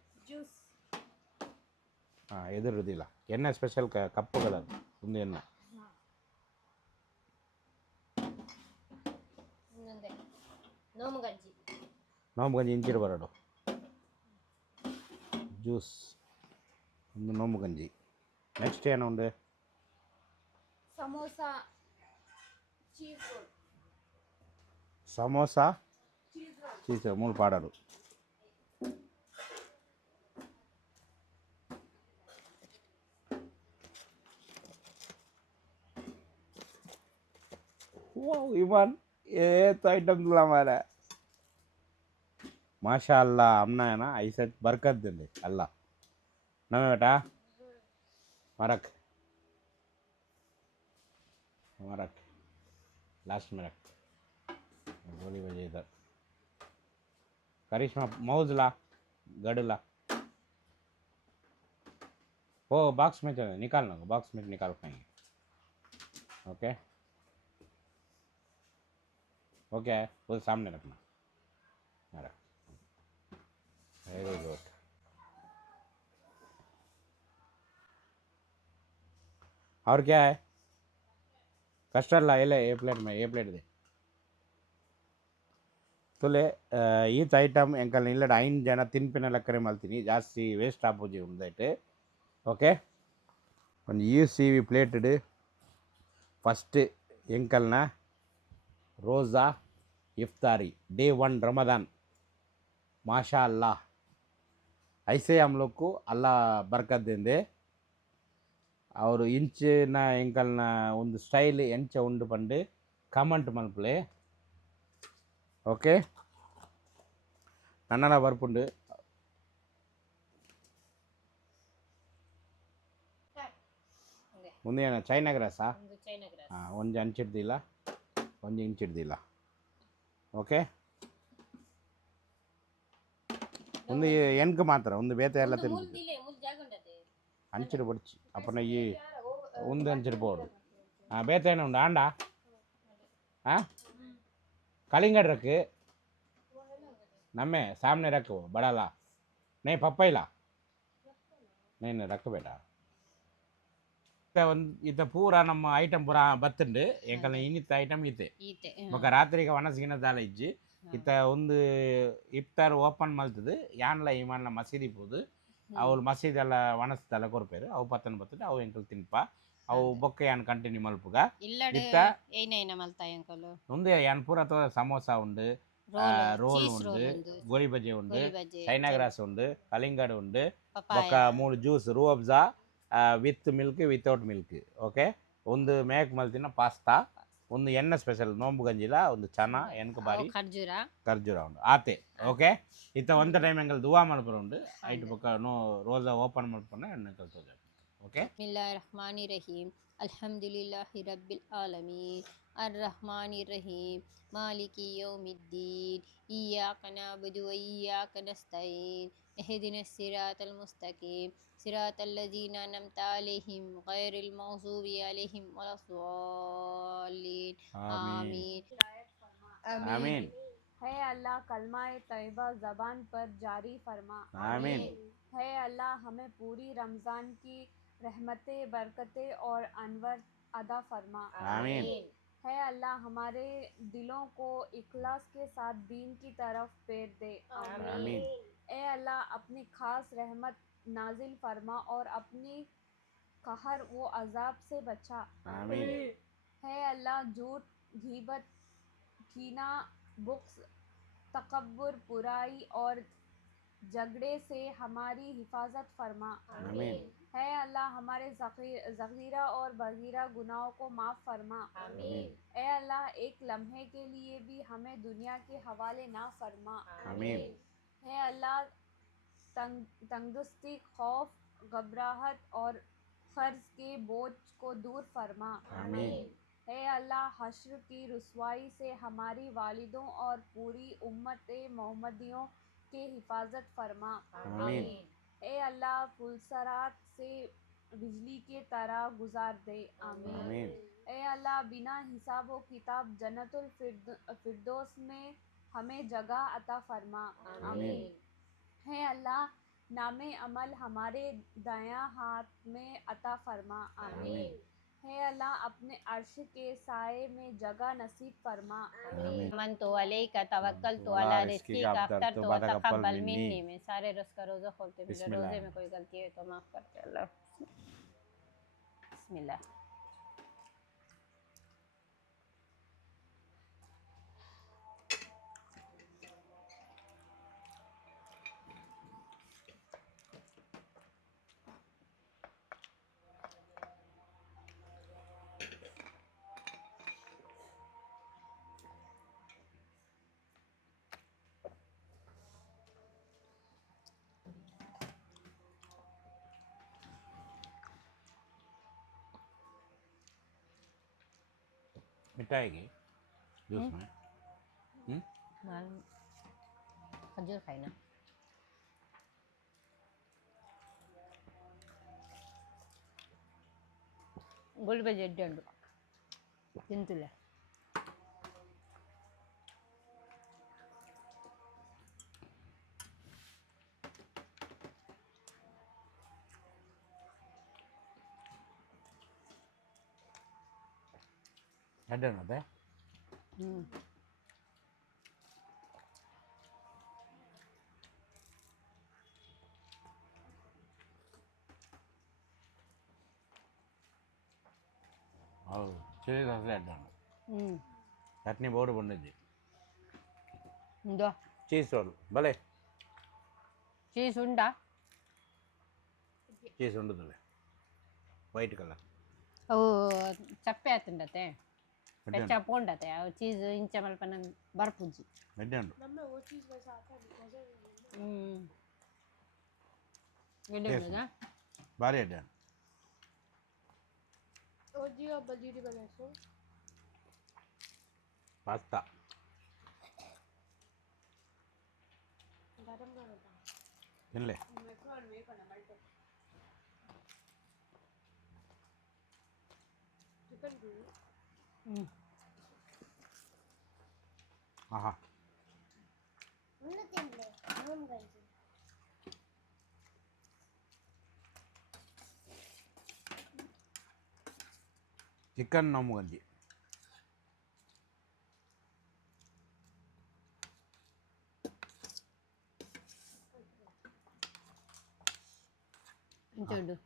ಹಾಂ ಎದುರುದಿಲ್ಲ ಎಣ್ಣೆ ಸ್ಪೆಷಲ್ ಕಪ್ಪುಗಳದು ಒಂದು ಎಣ್ಣೆ ನೋಂಬು ಗಂಜಿ ಇಂಚಿಡು ಬರಡು ಜ್ಯೂಸ್ ಒಂದು ನೋಂಬು ಗಂಜಿ ನೆಕ್ಸ್ಟ್ ಏನು ಉಂಡು ಸಮೋಸಾ ಸಮೋಸಾ ಚೀಸ್ ಮೂರು ಪಾಡರು Wow, Iman, ये तो आइटम तुला हमारा माशाअल्लाह हमना है ना ऐसे बरकत दे दे अल्लाह ना मैं बेटा मरक लास्ट में रख गोली बजे इधर करिश्मा मौजला गडला वो बॉक्स में चले निकालना बॉक्स में निकाल पाएंगे ओके ओके वो सामने रखना रख वेरी गुड और क्या है कस्टर्ड ला ले ए प्लेट दे ತುಲೆ ಈತ ಐಟಮ್ ಎಂಕಲ್ ಇಲ್ಲಡ 5 ಜನ ತಿನ್ಪಿನ ಲೆಕ್ಕರೆ ಮಲ್ತೀನಿ ಜಾಸ್ತಿ ವೇಸ್ಟ್ ಆಪೋಜಿ ಉಂದೈತೆ ಓಕೆ ಒಂದು ಸಿ ಪ್ಲೇಟೆಡ್ ಫಸ್ಟ್ ಎಂಕಲ್ನ ರೋಜಾ इफ्तारी डे 1 रमज़ान माशा अल्लाह ऐसे हम लोग को अल्लाह बरकत देंगे और इंच ना एंकल ना ಒಂದು ಸ್ಟೈಲ್ ಎಂಚ ಉಂಡು ಪಂಡು ಕಮೆಂಟ್ ಮಲ್ಪಲೆ ಓಕೆ ನನ್ನನ ಬರ್ಪುಂಡು ಮುಂದೆ ಏನ ಚೈನಾ ಗ್ರಾಸ ಒಂದು ಅಂಚಿಡ್ದಿಲ್ಲ ಒಂದು ಇಂಚಿಡ್ದಿಲ್ಲ ಓಕೆ ಒಂದು ಎನ್ಕ್ ಮಾತ್ರ ಒಂದು ಬೇತೆ ಎಲ್ಲ ತಿಂದು ಅಂಚಿಡು ಬಡ್ಚಿ ಅಪ್ಪನ ಈ ಒಂದು ಅಂಚಿಡು ಪೋಡು ಬೇತೆ ಏನು ಉಂಡು ಆಂಡ कलिंगड रख नम्मे सामने रख बड़ा ला नहीं पप्पा ला नहीं रख बेटा इतना पूरा नम ऐटम पूरा बत्तुंडु एंकल इनित ऐटम इते ఒక రాత్రికి వనసిగిన దాల ఇజ్జి ఇత ಒಂದು ಇಫ್ತಾರ್ ಓಪನ್ ಮಲ್ತದು ಯಾನ್ಲ ಇಮಾನ್ಲ ಮಸೀದಿ ಪೋದು ಅವ್ಲು ಮಸೀದಿ ಎಲ್ಲ ವನಸ್ದಲ್ಲ ಕೊರ್ಪೇರು ಅವು ಪತ್ತನ ಬತ್ತದು ಅವು ಎಂಕಲ್ ತಿನ್ಪ ಅವು ಬೊಕ್ಕ ಯಾನ್ ಕಂಟಿನ್ಯೂ ಮಲ್ಪುಗ ಇತ್ತ ಏನೇನ ಮಲ್ತಾಯ ಅಂಕಲ್ ಉಂದು ಯಾನ್ ಪೂರ ತೋ ಸಮೋಸಾ ಉಂಡು ರೋಲ್ ಉಂಡು ಗೋಳಿ ಬಜೆ ಉಂಡು ಚೈನಾ ಗ್ರಾಸ್ ಉಂಡು ಕಲಿಂಗಡ್ ಉಂಡು ಬೊಕ್ಕ 3 juice Rooh Afza with milk without milk okay ಒಂದು ಮೇಕ್ ಮಲ್ತಿನ ಪಾಸ್ತಾ ಒಂದು ಎಣ್ಣೆ ಸ್ಪೆಷಲ್ ನೋಂಬು ಗಂಜಿಲ ಒಂದು ಚನಾ ಎನ್ಕ ಬಾರಿ ಖರ್ಜೂರ ಉಂಡು ಆತೆ ಓಕೆ ಇತ್ತ ಒಂದು ಟೈಮ್ ಎಂಗಲ್ ದುವಾ ಮಲ್ಪರ ಉಂಡು ಐಟ್ ಬೊಕ್ಕ ನೋ ರೋಜಾ ಓಪನ್ ಮಲ್ಪನ ಎಣ್ಣೆ ಕಲ್ತೋಜ ओके बिस्मिल्लाहिर्रहमानिर्रहीम अल्हम्दुलिल्लाहि रब्बिल आलमीन अर्रहमानिर्रहीम मालिकी यौमिद्दीन इय्याका नअबुदु व इय्याका नस्तईन इहदिनस सिरातल मुस्तकीम सिरातल लज़ीना अनअमता अलैहिम गैरिल मग़ज़ूबि अलैहिम वलद्दाल्लीन आमीन आमीन है अल्लाह कलमाए तैयबा ज़बान पर जारी फरमा आमीन है अल्लाह हमें पूरी रमज़ान की रहमतें बरकतें और अनवर अदा फरमा आमीन है अल्लाह हमारे दिलों को इखलास के साथ दीन की तरफ फेर दे आमीन ए अल्लाह अपनी खास रहमत नाजिल फरमा और अपनी कहर वो अजाब से बचा आमीन है अल्लाह झूठ गीबत कीना बुक्स तकब्बुर बुराई और झगड़े से हमारी हिफाजत फरमा। आमीन। है अल्लाह हमारे ज़गीरा और बगीरा गुनाहों को माफ़ फरमा। आमीन। ए अल्लाह एक लम्हे के लिए भी हमें दुनिया के हवाले ना फरमा। आमीन। है अल्लाह तंगदुस्ती खौफ घबराहट और क़र्ज़ के बोझ को दूर फरमा। आमीन। है अल्लाह हश्र की रुसवाई से हमारी वालिदों और पूरी उम्मत मोहम्मदियों के हिफाजत फरमा। आमीन। ए अल्लाह पुलसरात से बिजली के तरह गुजार दे। आमीन। आमीन। ए अल्लाह बिना हिसाब व किताब जन्नतुल फिरदौस में हमें जगह अता फरमा। आमीन। है अल्लाह नामे अमल हमारे दायां हाथ में अता फरमा। आमीन। है अल्लाह अपने अर्श के साए में जगह नसीब फरमा। आमीन। मन तो अलैका तवक्कलतु वाला अला रिज़्क़ी रिज़्क़ी का का अफ्तर अफ्तर तो तो वतक़ब्बल तक़ब्बल मिन्नी। मिन्नी में सारे रोज़ का रोज़ा खोलते मेरे बिस्मिल्लाह। रोज़े में कोई गलती है तो माफ़ करते अल्लाह। बिस्मिल्लाह। मिठाई जूस में खजूर खाई ना गोल बजे एड्डंडु ತಿಂತಿಲ್ಲ ಅಡ್ಡನದೆ ಹೌದು ಚಿಲ್ಲಿ ಸಾಸ್ ಅಡ್ಡನು ಚಟ್ನಿ ಬೋರ್ಡ್ ಬಂದಿದ್ದೆ ఉందో ಚೀಸ್ ರೋಲ್ ಭಲೆ చీజ్ ఉండా ಚೀಸ್ ಉಂಡುದಲೆ ವೈಟ್ ಕಲರ್ ಅವು ಚಪ್ಪೆ ಆತುಂಡತೆ ಚಪ್ಪ ಉಂಡತೆ ಅವು ಚೀಸ್ ಇಂಚ ಮಲ್ಪನ ಬರ್ಪುಜ್ಜಿ ಎಡ್ಡಂಡು ಎಡ್ಡೆಂಡದ ಭಾರಿ ಎಡ್ಡಂಡು Oggi ho bandito adesso. Pasta Garam garam. ತಿನ್ನಲೆ Chicken dulu. ಆಹಾ Mana temple? Belum ganti. Chicken ನಮ್ಮು ಗಂಜಿ చూడు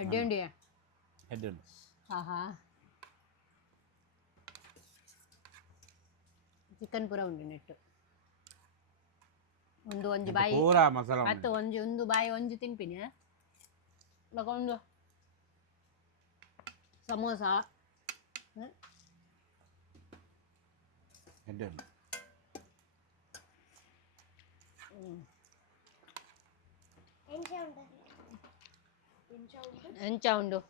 అడ్డండి ಎಡ್ಡಂಡು ಆಹಾ ಚಿಕನ್ ಪೂರ ಉಂಡು ನೆಟ್ಟು ಒಂದು ಒಂಜಿ ಬಾಯಿ ಪೂರಾ ಮಸಾಲ ಅತ್ತು ಒಂಜಿ ಒಂದು ಬಾಯಿ ಒಂಜಿ ತಿನ್ಪಿನಿ ಒಂದು ಸಮೋಸ ಎಡ್ಡಂಡು ಎಂಚ ಉಂಡು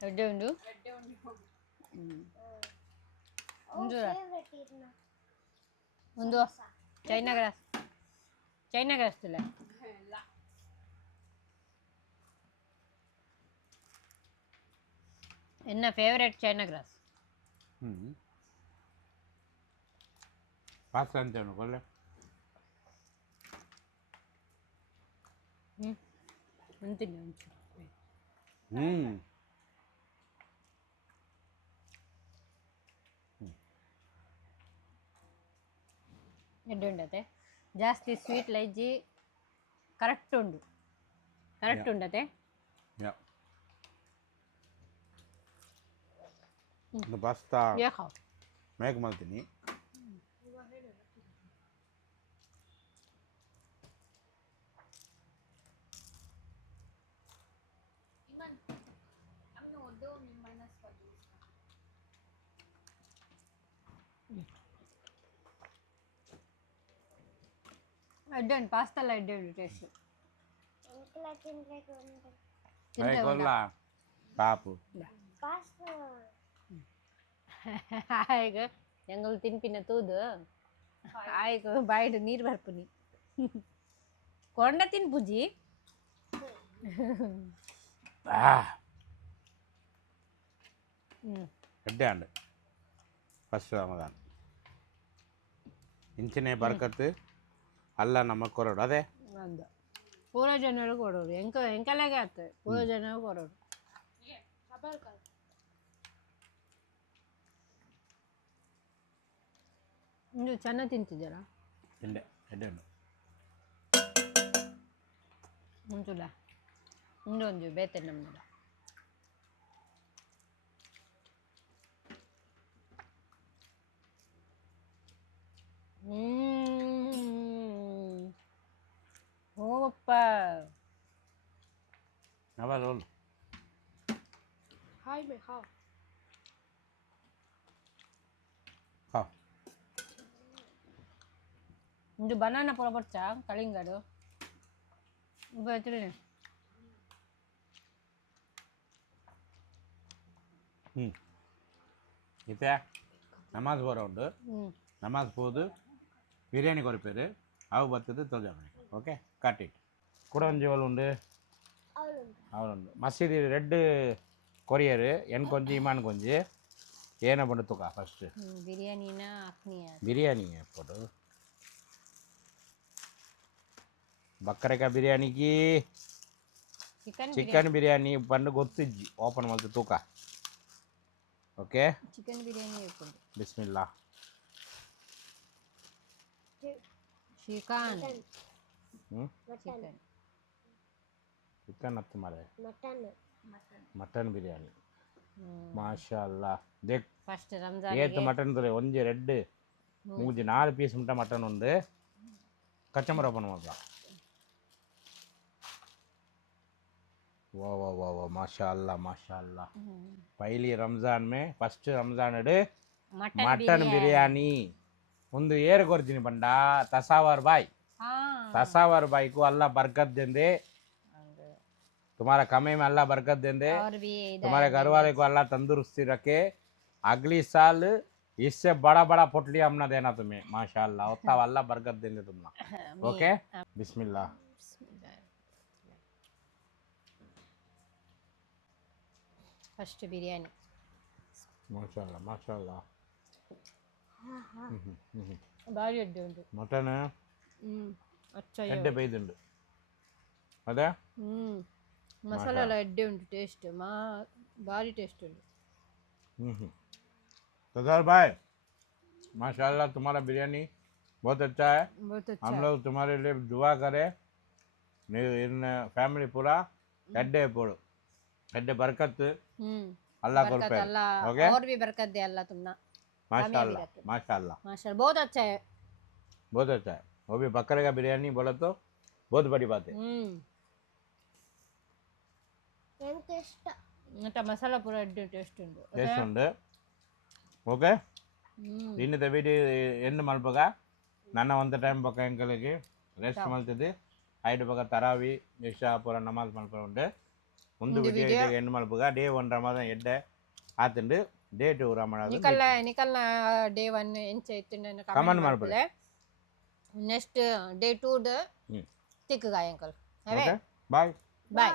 ಎಡ್ಡೆ ಉಂಡು ಒಂದು ಚೈನಾ ಗ್ರಾಸ್ ತುಲೆ ಎನ್ನ ಫೇವರೇಟ್ ಚೈನಾ ಗ್ರಾಸ್ ಪಾಸ್ತಾ ಅಂತೇನು ಕೊಲ್ಲೆ ಅಂತೀನಿ ಒಂಚು ಎಡ್ಡೆ ಉಂಡತೆ ಜಾಸ್ತಿ ಸ್ವೀಟ್ ಲೈಜಿ ಕರೆಕ್ಟ್ ಉಂಡತೆ ಯಾ ಒಂದು ಪಾಸ್ತಾ ये खाओ ಮೇಕ್ ಮಾಡ್ತೀನಿ. ಅಡ್ಡನ್ ಪಾಸ್ತಾ ಎಲ್ಲ ಅಡ್ಡನ್ taste Uncle, I can like one. Hey, kolla. Papu. Pasta. ಈಗ ഞങ്ങൾ ತಿನ್ಪಿನ ತೂದು ಆಯ್ತು ಬಾಯಿಡು ನೀರು ಬರ್ಪುನಿ ಕೊಂಡ ತಿನ್ ಪೂಜಿ ಎಡ್ಡೆ ಅಂಡ್ ಫಸ್ಟ್ ರಮದಾನ್ ಇಂಚಿನೇ ಬರ್ಕತ್ತು ಅಲ್ಲ ನಮ್ಮ ಕೊರಡು ಅದೇ ಅಂದ ಪೂರ ಜನರು ಕೊಡೋರು ಎಂಕಲಾಗೆ ಆಗ್ತದೆ ಪೂರ ಜನರು ಕೊಡೋರು ನೀವು ಚೆನ್ನಾಗಿ ತಿಂತಿದ್ದೀರಾ ತಿಂಡೆ ಎಡ್ಡೆ ಉಂಡು ಮುಂಚುಲ ಇನ್ನೊಂದು ಬೇತೆ ನಮ್ಮಲ್ಲ ಹೋಗಪ್ಪ ನವ ರೋಲ್ Hi, me how? ಹಾ ಇದು ಬನಾನಾ ಪೂರ ಬರ್ಚಾ ಕಳಿಂಗಡು ಬರ್ತೀರಿ ಇತ್ತೆ ನಮಾಜ್ ಬರೋ ಉಂಡು ನಮಾಜ್ போது ಬಿರಿಯಾನಿ ಕೊರಿಪೇರು ಅವು ಬರ್ತದೆ ತೊಳ್ಜಾಮಣಿ ಓಕೆ ಕಟ್ ಇಟ್ ಕೂಡ ಒಂಜಿ ಉಂಡು ಅವನುಂಡು ಮಸೀದಿ ರೆಡ್ ಕೊರಿಯರು ಎನ್ ಕೊಂಜಿ ಇಮಾನ್ ಕೊಂಜಿ ಏನ ಬಂಡು ತುಕ ಫಸ್ಟ್ ಬಿರಿಯಾನಿನ ಅಕ್ನಿಯ ಬಿರಿಯಾನಿ ಪೋಡು ಬಕ್ಕರೆಕ ಬಿರಿಯಾನಿಗೆ ಚಿಕನ್ ಬಿರಿಯಾನಿ ಬಂದು ಗೊತ್ತಿಜ್ಜಿ ಓಪನ್ ಮಾಡ್ತು ತೂಕ ಓಕೆ ಚಿಕನ್ ಬಿರಿಯಾನಿ ಹೇಳ್ಕೊಂಡು ಬಿಸ್ಮಿಲ್ಲಾ ಚಿಕನ್ Mutton. ಚಿಕನ್ ಹತ್ತು ಮಾರೆ Mutton. ಮಟನ್ ಬಿರಿಯಾನಿ ಮಾಶಾ ಅಲ್ಲಾ ದೇಕ್ ಫಸ್ಟ್ ರಂಜಾನ್ ಏತ್ ಮಟನ್ ದೊರೆ ಒಂಜಿ ರೆಡ್ ಮೂಜಿ 4 ಪೀಸ್ ಮುಟ್ಟ ಮಟನ್ ಉಂಡು ಕಚ್ಚಮರ ಓಪನ್ ಮಾಡ್ದ वाह वाह वाह वाह माशा अल्लाह पहली रमजान में फस्ट रमजान मटन बिरयानी ಒಂದು ಏರ್ ಕೊರ್ಜಿನಿ ಬಂಡ ತಸಾವರ್ बाई को अल्लाह बरकत देंदे तुम्हारा कमे में अल्लाह बरकत देंदे और भी तुम्हारे घर वाले को अल्लाह तंदुरुस्ती रखे अगली साल इससे बड़ा बड़ा पोटली हमने देना तुम्हें माशाअल्लाह उतना अल्लाह बरकत देंगे तुमना ओके बिस्मिल्लाह ಫಸ್ಟ್ ಬಿರಿಯಾನಿ ಮಾಶಾಅಲ್ಲಾಹ ಭಾರಿ ಅಡ್ಡೆ ಉಂಟು ಮಟನ್ ಅಚ್ಚ ಎಡ್ಡೆ ಬೈದುಂಡು ಅದೇ ಮಸಾಲ ಎಲ್ಲ ಎಡ್ಡೆ ಉಂಟು ಟೇಸ್ಟ್ ಭಾರಿ ಟೇಸ್ಟ್ ಉಂಟು तजार भाई माशाल्लाह तुम्हारा बिरयानी बहुत अच्छा है बहुत अच्छा हम लोग तुम्हारे लिए दुआ करें इन फैमिली पूरा एड्डे पोड़ो एड्डे बरकत अल्लाह को बरकत अल्लाह ओके और भी बरकत दे अल्लाह तुमना माशाल्लाह माशाल्लाह माशाल्लाह बहुत अच्छा है बहुत अच्छा है वो भी बकरे का बिरयानी बोला तो बहुत बड़ी बात है ಮತ್ತೆ ಮಸಾಲ ಪೂರ ಎಡ್ಡೆ ಟೇಸ್ಟ್ ಉಂಟು ಟೇಸ್ಟ್ ಉಂಟು ಓಕೆ ಇನ್ನಿತ ವಿಡಿಯೋ ಎಂಡ್ ಮಲ್ಪಗ ನನ್ನ ಒಂದು ಟೈಮ್ ಬೊಕ್ಕ ಎಂಕಲಿಗೆ ರೆಸ್ಟ್ ಮಲ್ತಿದ್ದು ಐದು ಬೊಕ್ಕ ತರಾವಿ ಇಶಾ ಪೂರ ನಮಾಜ್ ಮಲ್ಪರ ಉಂಟು ಒಂದು ವಿಡಿಯೋ ಎಂಡ್ ಮಲ್ಪಗ ಡೇ 1 ರಮದಾನ್ ಎಡ್ಡೆ ಆತುಂಡು ಡೇ 2 ರಮದಾನ್ ನಿಕಲ್ನ ಡೇ 1 ಎಂಚ ಇತ್ತು ಕಮೆಂಟ್ ಮಾಡ್ಬಿಡಿ ನೆಕ್ಸ್ಟ್ ಡೇ 2 ದ ತಿಕ್ಕಗ ಅಂಕಲ್ ಓಕೆ ಬಾಯ್ ಬಾಯ್